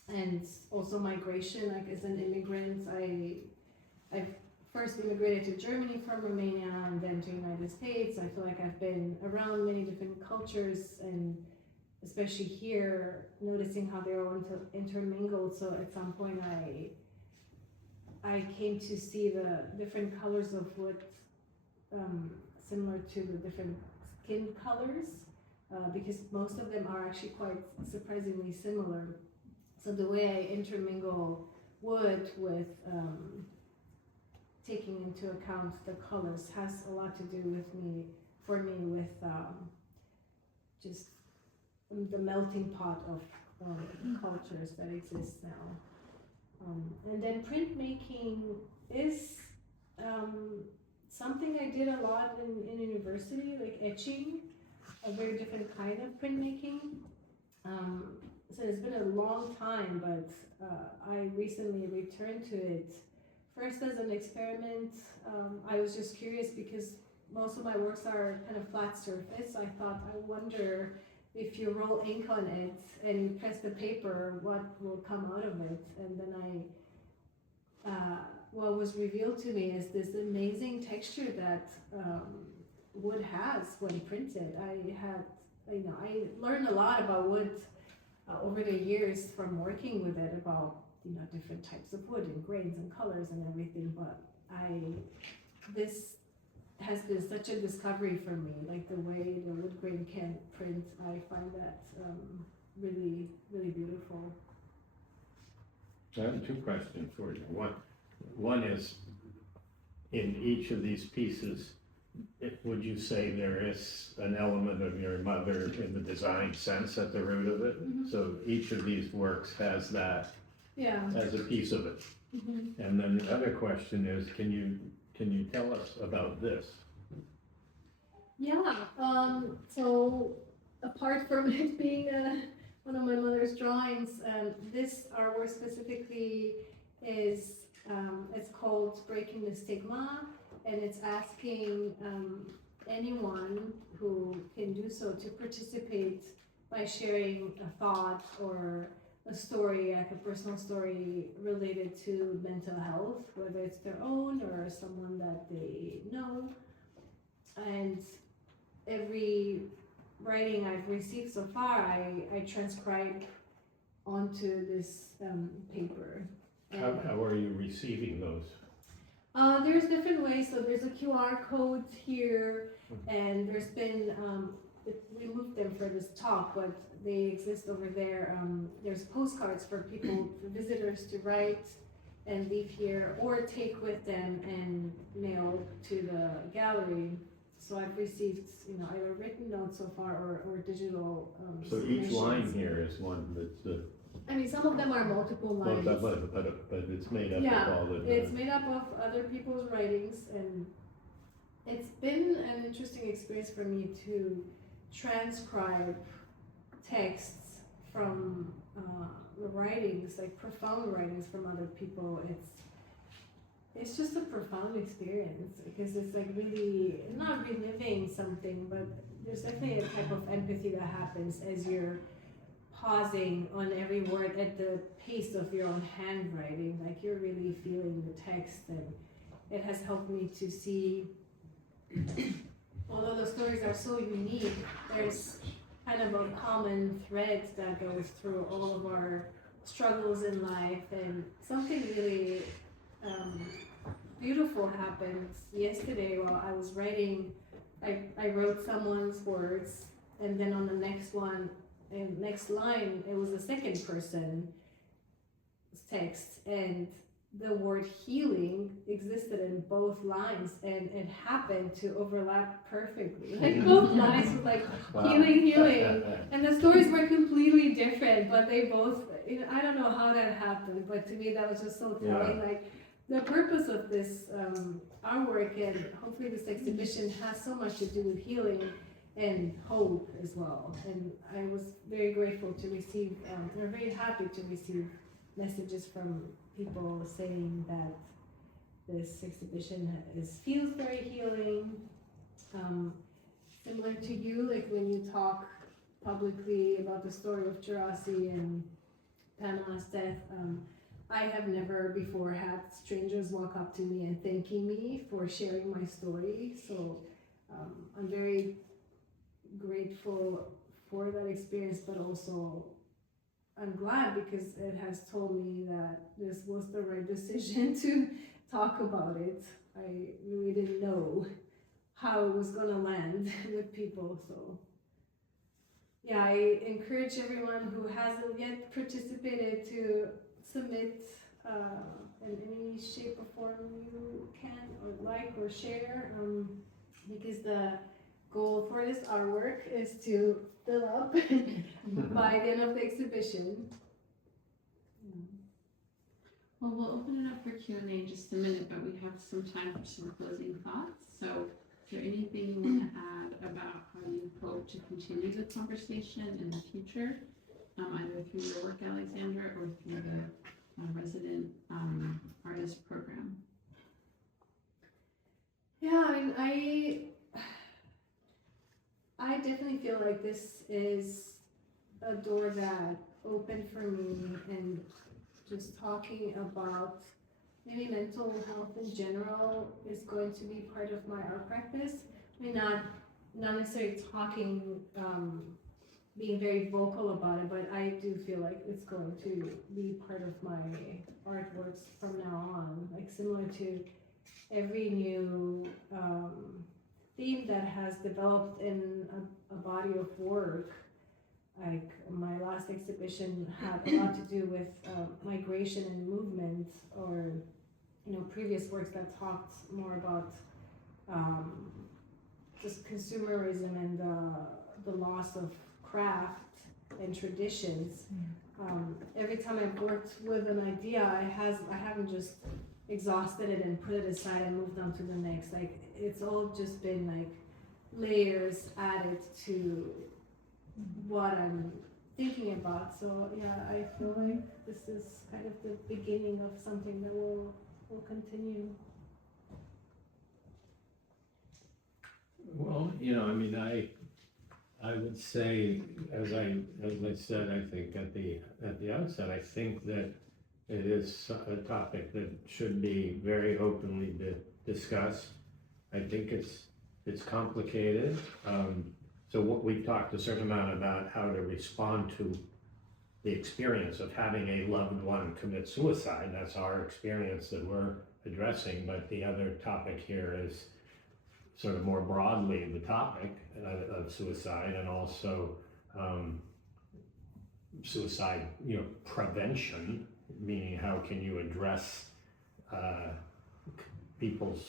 and also migration. Like, as an immigrant, I've first immigrated to Germany from Romania and then to the United States. I feel like I've been around many different cultures, and especially here, noticing how they're all intermingled. So at some point I came to see the different colors of wood similar to the different skin colors, because most of them are actually quite surprisingly similar. So the way I intermingle wood with taking into account the colors has a lot to do with with just the melting pot of cultures that exist now. And then printmaking is something I did a lot in university, like etching. a very different kind of printmaking. So it's been a long time, but I recently returned to it. First as an experiment, I was just curious because most of my works are kind of flat surface. I thought, I wonder if you roll ink on it and you press the paper, what will come out of it? And then what was revealed to me is this amazing texture that wood has when printed. I learned a lot about wood over the years from working with it, about different types of wood and grains and colors and everything. But this has been such a discovery for me, like the way the wood grain can print. I find that really, really beautiful. I have two questions for you. One is, in each of these pieces, would you say there is an element of your mother in the design sense at the root of it? Mhm. So each of these works has that Yeah. as a piece of it. Mm-hmm. And then the other question is, can you tell us about this? Yeah. So apart from it being one of my mother's drawings, this artwork specifically is it's called Breaking the Stigma, and it's asking anyone who can do so to participate by sharing a thought or a story, like a personal story related to mental health, whether it's their own or someone that they know. And every writing I've received so far, I transcribe onto this paper. And How are you receiving those? there's different ways. So there's a QR code here, and there's been we moved them for this talk, but they exist over there. There's postcards for people, for visitors to write and leave here, or take with them and mail to the gallery. So I've received, either written notes so far or digital. So each line submissions. here is one that's the, I mean, some of them are multiple well, lines. but it's made up Yeah, of all the. It's made up of other people's writings, and it's been an interesting experience for me to transcribe texts from the writings, like profound writings from other people. It's just a profound experience because it's like really not reliving something, but there's definitely a type of empathy that happens as you're pausing on every word at the pace of your own handwriting. Like you're really feeling the text, and it has helped me to see, although the stories are so unique, there's kind of a common thread that goes through all of our struggles in life. And something really beautiful happened yesterday while I was writing. I wrote someone's words, and then on the next line, it was a second person text, and the word healing existed in both lines, and it happened to overlap perfectly. Like both lines was like healing, and the stories were completely different, but they both, I don't know how that happened, but to me that was just so telling. Yeah. Like the purpose of this artwork, and hopefully this exhibition, has so much to do with healing and hope as well. And I was very grateful to receive, or very happy to receive messages from people saying that this exhibition feels very healing. Similar to you, like when you talk publicly about the story of Djerassi and Pamela's death, I have never before had strangers walk up to me and thanking me for sharing my story. So I'm very grateful for that experience, but also I'm glad because it has told me that this was the right decision to talk about it. I really didn't know how it was going to land with people. So yeah, I encourage everyone who hasn't yet participated to submit in any shape or form you can, or like or share, because the goal for this artwork is to fill up by the end of the exhibition. Well, we'll open it up for Q&A in just a minute, but we have some time for some closing thoughts. So Is there anything you want to add about how you hope to continue the conversation in the future, either through your work, Alexandra, or through the resident artist program? Yeah, I mean, I definitely feel like this is a door that opened for me, and just talking about maybe mental health in general is going to be part of my art practice. I mean, not necessarily talking, being very vocal about it, but I do feel like it's going to be part of my artworks from now on, like similar to every new theme that has developed in a body of work. Like my last exhibition had a lot to do with migration and movement, or previous works that talked more about just consumerism and the loss of craft and traditions. Every time I've worked with an idea, I haven't just exhausted it and put it aside and moved on to the next. Like, it's all just been like layers added to what I'm thinking about. So yeah, I feel like this is kind of the beginning of something that will continue. Well, I mean, I would say, as I said, I think at the outset, I think that it is a topic that should be very openly discussed. I think it's complicated. So what we've talked a certain amount about how to respond to the experience of having a loved one commit suicide. That's our experience that we're addressing. But the other topic here is sort of more broadly the topic of suicide, and also suicide, prevention, meaning how can you address people's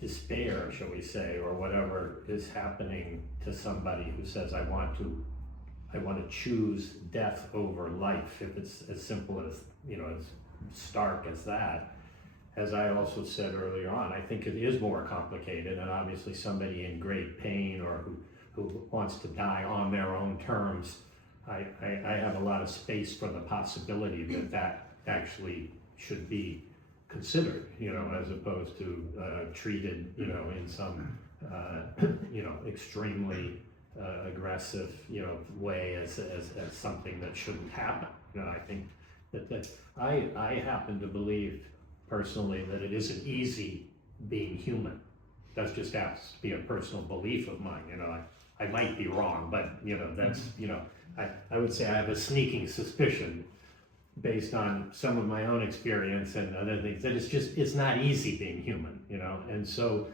despair, shall we say, or whatever is happening to somebody who says, I want to choose death over life, if it's as simple as, as stark as that. As I also said earlier on, I think it is more complicated, and obviously somebody in great pain or who wants to die on their own terms, I have a lot of space for the possibility that actually should be considered, as opposed to treated, in some, extremely aggressive, way as something that shouldn't happen. I think that I happen to believe personally that it isn't easy being human. That just happens to be a personal belief of mine. I might be wrong, but that's I would say I have a sneaking suspicion, based on some of my own experience and other things, that it's not easy being human. And so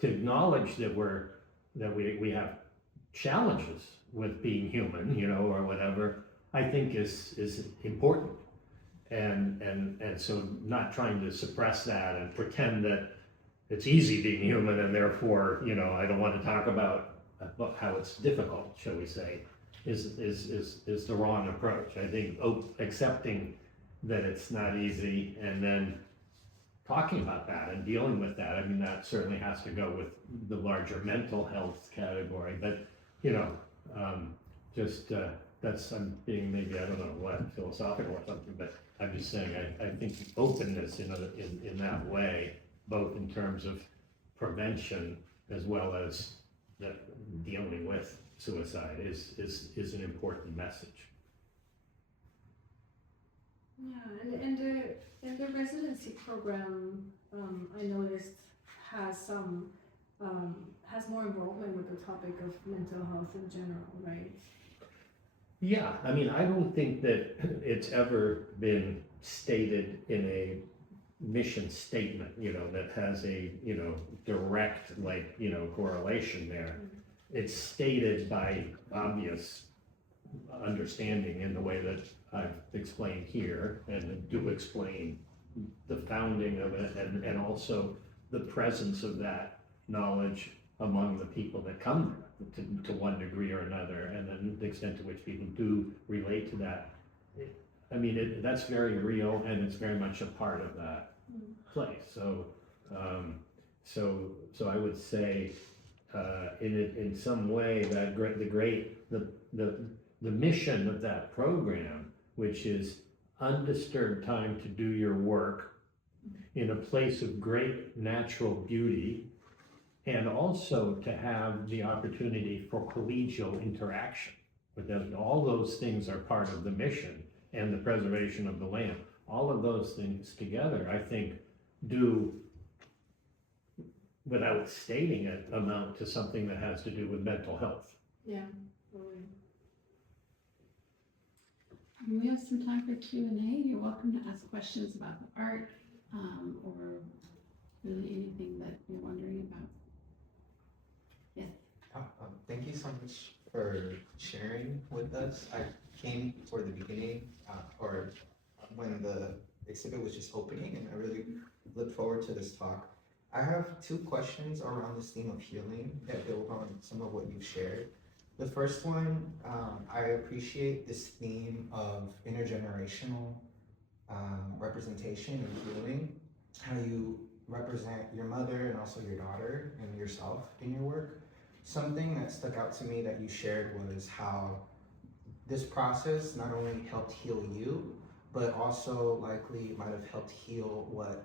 to acknowledge that we have challenges with being human, or whatever, I think is important. And so not trying to suppress that and pretend that it's easy being human, and therefore, I don't want to talk about how it's difficult, shall we say, is the wrong approach. I think accepting that it's not easy, and then talking about that and dealing with that. I mean, that certainly has to go with the larger mental health category, but that's, I'm being maybe, I don't know what, philosophical or something, but I'm just saying, I think openness in that way, both in terms of prevention as well as dealing with suicide, is an important message. Yeah, and the residency program, I noticed has more involvement with the topic of mental health in general, right? Yeah, I mean, I don't think that it's ever been stated in a mission statement, that has a, direct, correlation there. It's stated by obvious understanding in the way that I've explained here, and do explain the founding of it, and also the presence of that knowledge among the people that come to one degree or another, and then the extent to which people do relate to that. I mean, that's very real, and it's very much a part of that place. So, So I would say, in some way, that the mission of that program, which is undisturbed time to do your work in a place of great natural beauty, and also to have the opportunity for collegial interaction. But then all those things are part of the mission and the preservation of the land. All of those things together, I think, do, without stating it, amount to something that has to do with mental health. Yeah. We have some time for Q&A. You're welcome to ask questions about the art, or really anything that you're wondering about. Yes. Thank you so much for sharing with us. I came for the beginning, or when the exhibit was just opening, and I really look forward to this talk. I have two questions around this theme of healing that build on some of what you've shared. The first one, I appreciate this theme of intergenerational representation and healing, how you represent your mother and also your daughter and yourself in your work. Something that stuck out to me that you shared was how this process not only helped heal you, but also likely might have helped heal what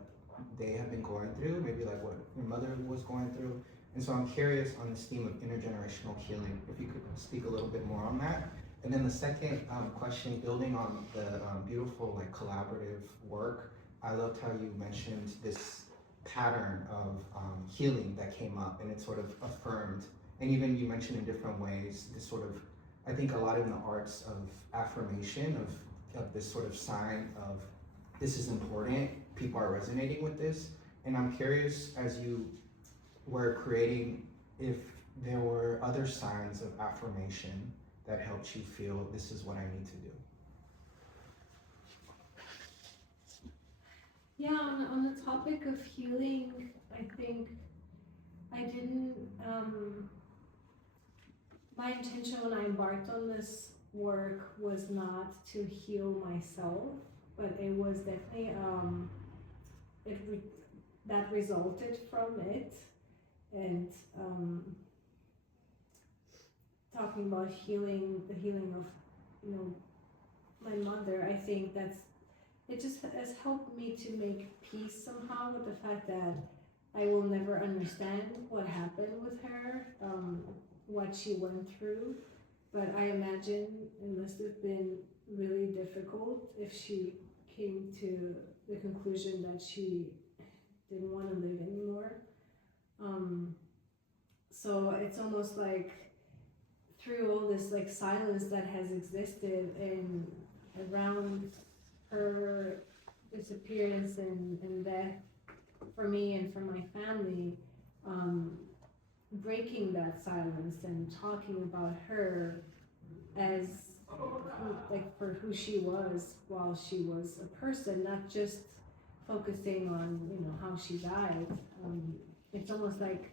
they have been going through, maybe like what your mother was going through. And so I'm curious on this theme of intergenerational healing, if you could speak a little bit more on that. And then the second question, building on the beautiful like collaborative work, I loved how you mentioned this pattern of healing that came up, and it sort of affirmed, and even you mentioned in different ways, this sort of, I think a lot in the arts of affirmation of this sort of sign of this is important, people are resonating with this. And I'm curious, as you were creating, if there were other signs of affirmation that helped you feel this is what I need to do. Yeah, on the topic of healing, I think I didn't, my intention when I embarked on this work was not to heal myself, but it was definitely, that resulted from it. And talking about healing, the healing of, you know, my mother, I think it just has helped me to make peace somehow with the fact that I will never understand what happened with her, what she went through, but I imagine it must have been really difficult if she came to the conclusion that she didn't want to live anymore. So it's almost like through all this like silence that has existed and around her disappearance and death for me and for my family, breaking that silence and talking about her as like for who she was while she was a person, not just focusing on, you know, how she died. It's almost like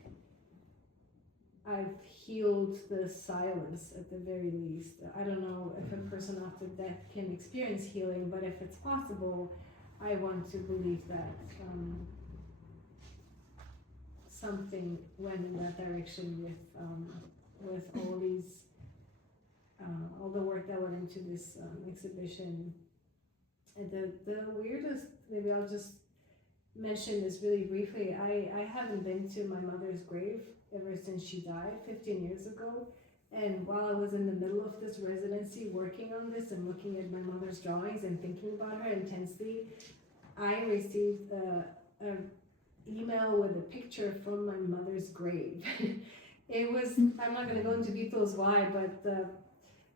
I've healed the silence at the very least. I don't know if a person after death can experience healing, but if it's possible, I want to believe that something went in that direction with all these, all the work that went into this exhibition. And the weirdest, maybe I'll just mention this really briefly. I haven't been to my mother's grave ever since she died 15 years ago. And while I was in the middle of this residency working on this and looking at my mother's drawings and thinking about her intensely, I received an email with a picture from my mother's grave. It was, I'm not going to go into details why, but the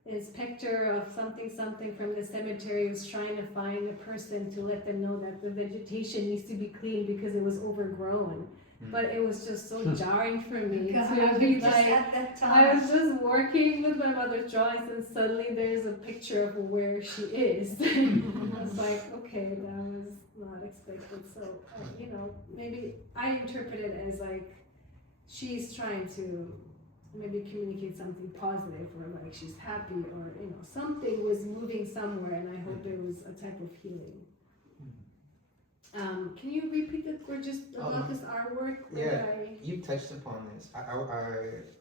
inspector of something from the cemetery was trying to find a person to let them know that the vegetation needs to be cleaned because it was overgrown. But it was just so jarring for me to be like, I was just working with my mother's drawings and suddenly there's a picture of where she is. I was like, okay, that was not expected. So, you know, maybe I interpret it as like she's trying to maybe communicate something positive, or like she's happy, or, you know, something was moving somewhere, and I hope it was a type of healing. Can you repeat it for just about this artwork? Yeah, you touched upon this.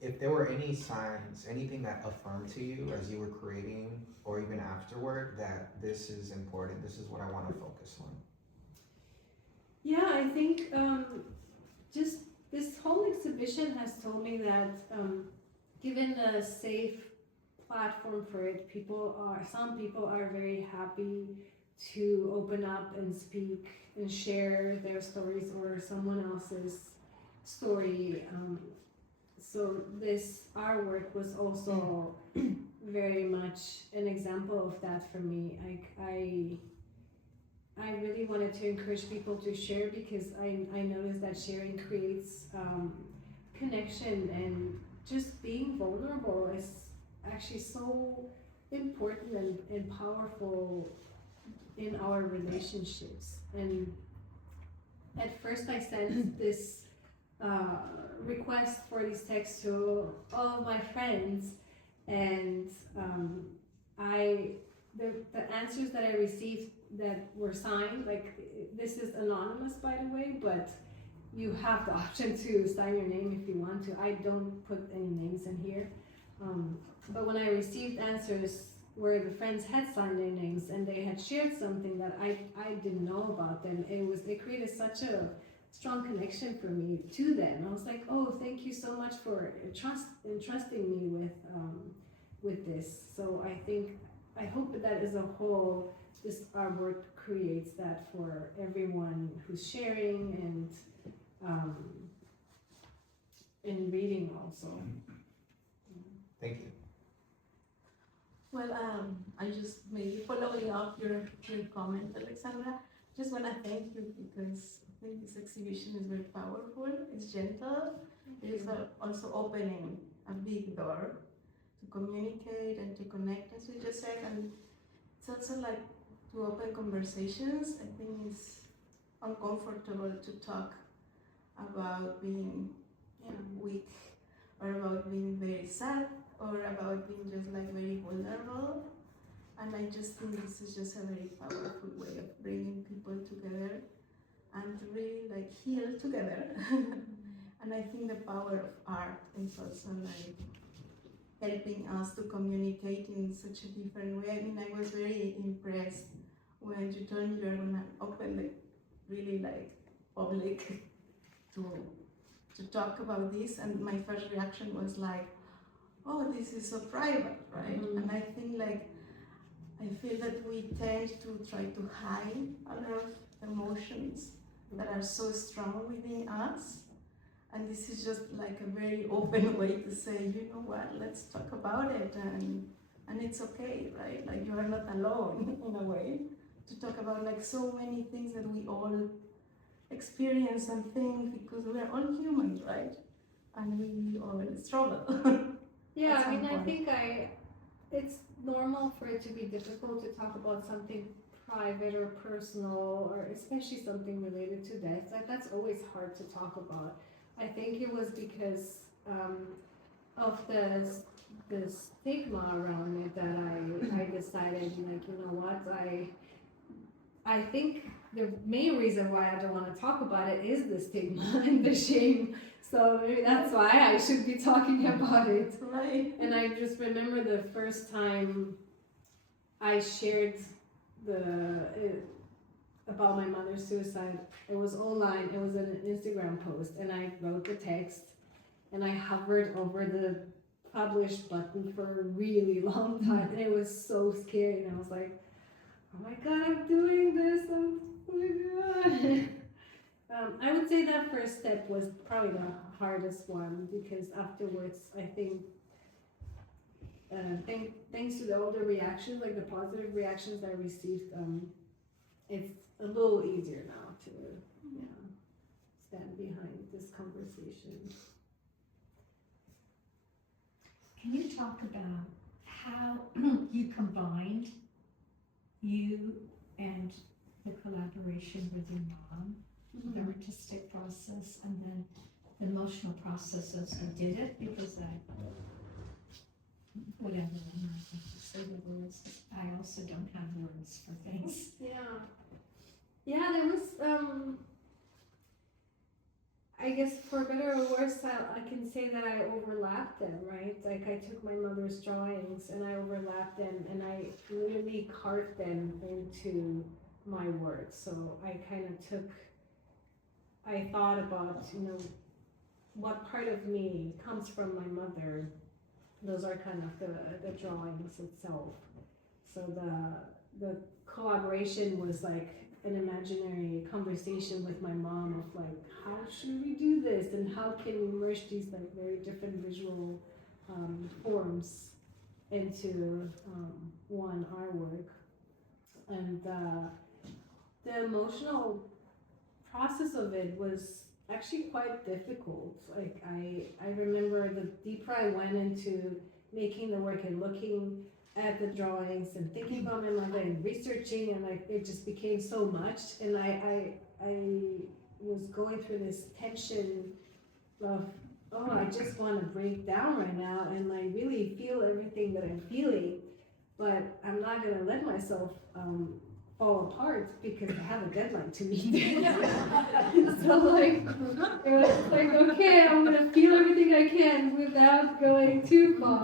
If there were any signs, anything that affirmed to you as you were creating, or even afterward, that this is important, this is what I want to focus on. Yeah, I think just this whole exhibition has told me that given a safe platform for it, some people are very happy to open up and speak and share their stories or someone else's story. So this artwork was also very much an example of that for me. I really wanted to encourage people to share because I noticed that sharing creates connection, and just being vulnerable is actually so important and powerful in our relationships. And at first I sent this request for these texts to all of my friends, and the answers that I received that were signed, like this is anonymous by the way, but you have the option to sign your name if you want to. I don't put any names in here, but when I received answers where the friends had signed their names and they had shared something that I didn't know about them, it created such a strong connection for me to them. I was like, oh, thank you so much for entrusting me with this. So I hope that as a whole, this artwork creates that for everyone who's sharing and reading also. Thank you. Well, I just maybe following up your comment, Alexandra, just want to thank you because I think this exhibition is very powerful, it's gentle, it is also opening a big door to communicate and to connect, as you just said, and it's also like to open conversations. I think it's uncomfortable to talk about being weak or about being very sad or about being just like very vulnerable, and I just think this is just a very powerful way of bringing people together and to really like heal together. And I think the power of art is also like helping us to communicate in such a different way. I mean, I was very impressed when you told me you were gonna open the really like public to talk about this, and my first reaction was like, oh, this is so private, right? Mm-hmm. And I think like, I feel that we tend to try to hide a lot of emotions that are so strong within us. And this is just like a very open way to say, you know what, let's talk about it, and it's okay, right? Like you are not alone in a way to talk about like so many things that we all experience and think, because we are all humans, right? And we all struggle. Yeah, I mean, I think it's normal for it to be difficult to talk about something private or personal, or especially something related to death. Like that's always hard to talk about. I think it was because of the stigma around it that I decided, like, you know what, I think the main reason why I don't want to talk about it is the stigma and the shame. So maybe that's why I should be talking about it. Right. And I just remember the first time I shared about my mother's suicide. It was online, it was an Instagram post, and I wrote the text and I hovered over the publish button for a really long time, and it was so scary, and I was like, oh my god, I'm doing this, oh my god. I would say that first step was probably the hardest one, because afterwards, I think, thanks to the older reactions, like the positive reactions I received, it's a little easier now to stand behind this conversation. Can you talk about how you combined you and the collaboration with your mom, the artistic process, and then the emotional process as you did it? Because whatever, I'm not going to say the words, I also don't have words for things. Yeah. Can you talk about how you combined the art and the emotional process as you did it? Because whatever, I'm not going to say the words, I also don't have words for things. Yeah. I mean, I think I, it's normal for it to be difficult to talk about something private or personal, or especially something related to death. Like that's always hard to talk about. I think it was because of the stigma Yeah, there was, I guess for better or worse, I can say that I overlapped them, right? Like I took my mother's drawings and I overlapped them and I literally carved them into my work. So I kind of I thought about, what part of me comes from my mother. Those are kind of the drawings itself. So the collaboration was like an imaginary conversation with my mom of like, how should we do this and how can we merge these like very different visual forms into one artwork. And the emotional process of it was actually quite difficult. Like I remember the deeper I went into making the work and looking at the drawings and thinking about my mother and researching, and like it just became so much, and I was going through this tension of, oh, I just want to break down right now and like really feel everything that I'm feeling, but I'm not gonna let myself fall apart because I have a deadline to meet. So like, it was like, okay, I'm gonna feel everything I can without going too far.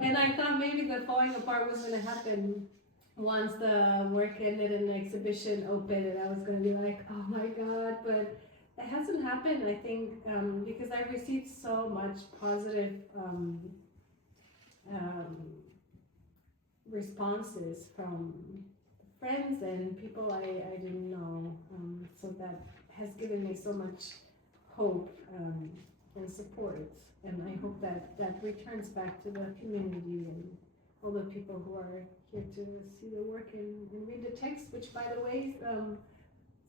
And I thought maybe the falling apart was gonna happen once the work ended and the exhibition opened, and I was gonna be like, oh my God, but it hasn't happened, I think, because I received so much positive responses from friends and people I didn't know, so that has given me so much hope and support, and I hope that returns back to the community and all the people who are here to see the work and read the text, which by the way,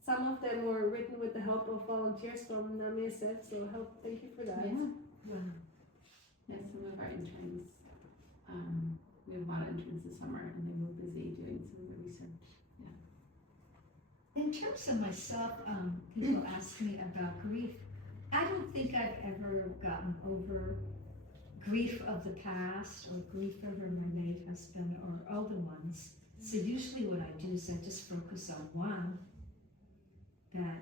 some of them were written with the help of volunteers from NAMI SF, so thank you for that. Yeah. Yeah, some of our interns, we have a lot of interns this summer and they were busy doing some of the research. In terms of myself, people ask me about grief. I don't think I've ever gotten over grief of the past or grief over my late husband or older ones. So usually what I do is I just focus on one that,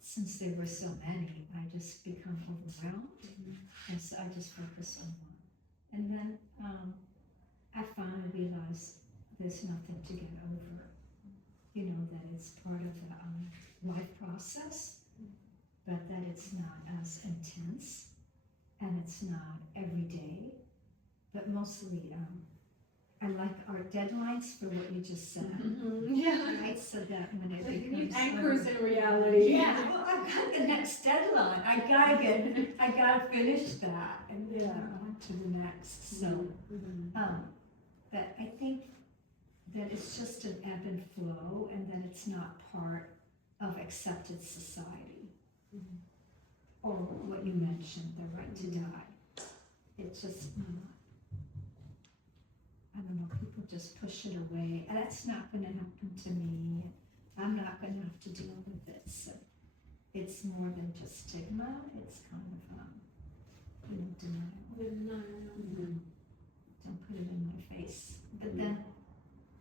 since there were so many, I just become overwhelmed. And so I just focus on one. And then I finally realized there's nothing to get over. That it's part of the life process, but that it's not as intense and it's not every day. But mostly, I like our deadlines for what you just said. Yeah. Right, so that when it Like becomes anchors in reality. Yeah, well, I got the next deadline. I gotta finish that, and then I'm on to the next. So, but I think that it's just an ebb and flow, and that it's not part of accepted society, or what you mentioned, the right to die. It's just not. I don't know, people just push it away. And that's not going to happen to me. I'm not going to have to deal with it. So it's more than just stigma. It's kind of, denial. Don't put it in my face. But then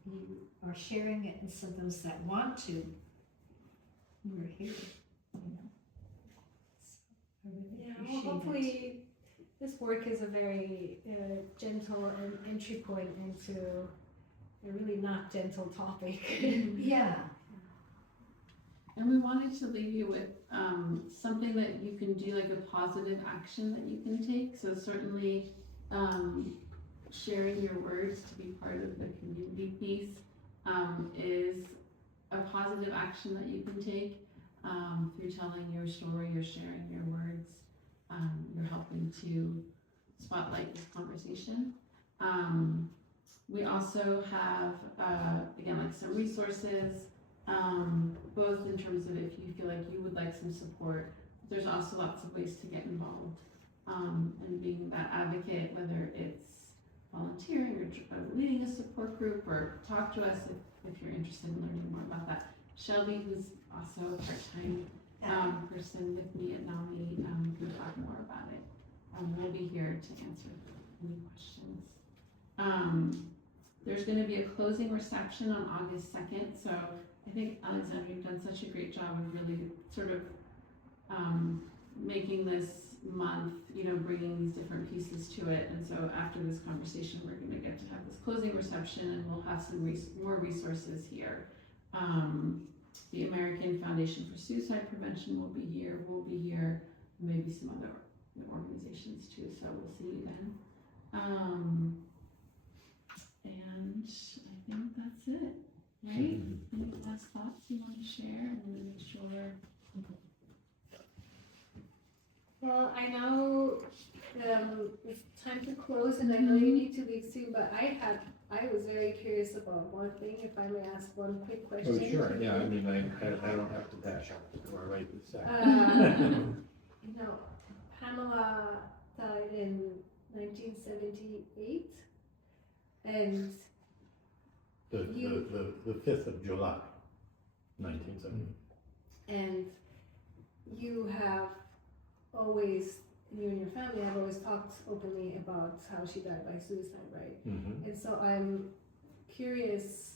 you are sharing it, and so those that want to, we're here. So I really appreciate Well, hopefully this work is a very gentle and entry point into a really not gentle topic. Yeah. And we wanted to leave you with something that you can do, like a positive action that you can take. So certainly sharing your words to be part of the community piece is a positive action that you can take through telling your story, you're sharing your words, you're helping to spotlight this conversation. We also have, again, like some resources, both in terms of if you feel like you would like some support. There's also lots of ways to get involved and being that advocate, whether it's volunteering or leading a support group, or talk to us if you're interested in learning more about that. Shelby, who's also a part-time person with me at NAMI, can talk more about it. We'll be here to answer any questions. There's gonna be a closing reception on August 2nd, so I think, Alexandra, you've done such a great job of really sort of making this month, bringing these different pieces to it. And so after this conversation, we're gonna get to have this closing reception, and we'll have some more resources here. The American Foundation for Suicide Prevention will be here, maybe some other organizations too, so we'll see you then. And I think that's it, right? Any last thoughts you want to share? I'm gonna make sure. Well, I know it's time to close, and I know you need to leave soon, but I was very curious about one thing, if I may ask one quick question. Oh, sure, yeah, I mean, I don't have to dash out the door right this second. Pamela died in 1978, and The 5th of July, 1970. and you have always, you and your family have always talked openly about how she died by suicide, right? Mm-hmm. And so I'm curious,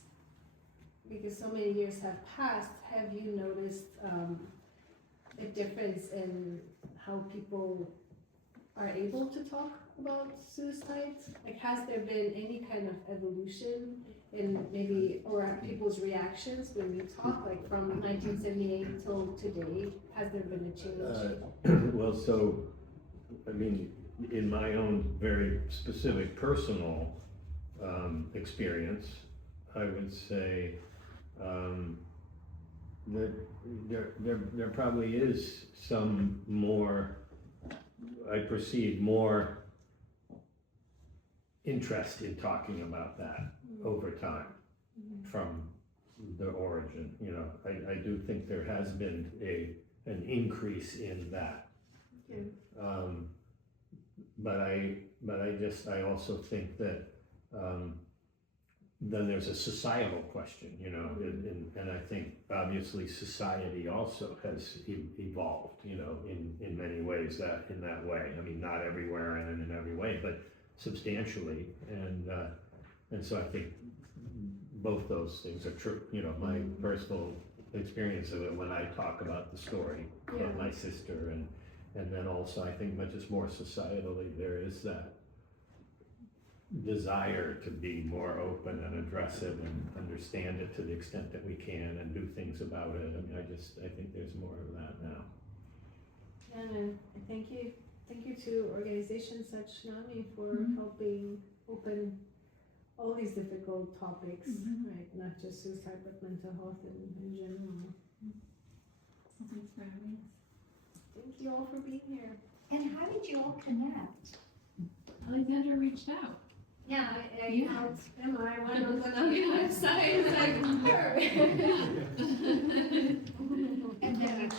because so many years have passed, have you noticed a difference in how people are able to talk about suicide? Like, has there been any kind of evolution in maybe, or people's reactions when you talk, like from 1978 until today? Has there been a change? Well, so, I mean, in my own very specific personal experience, I would say that there probably is some more, I perceive more interest in talking about that over time from the origin. I do think there has been an increase in that. But I also think that then there's a societal question, and I think obviously society also has evolved, in many ways in that way. I mean, not everywhere and in every way, but substantially, and so I think both those things are true. My personal experience of it when I talk about the story of my sister, and then also I think much more societally there is that desire to be more open and address it and understand it to the extent that we can and do things about it. I mean, I think there's more of that now. And thank you to organizations such NAMI for helping open all these difficult topics, right? Not just suicide, but mental health in general. Thanks for having us. Thank you all for being here. And how did you all connect? Alexandra reached out. Yeah, I Yeah. helped Emma. I went on the NAMI website, like her. And then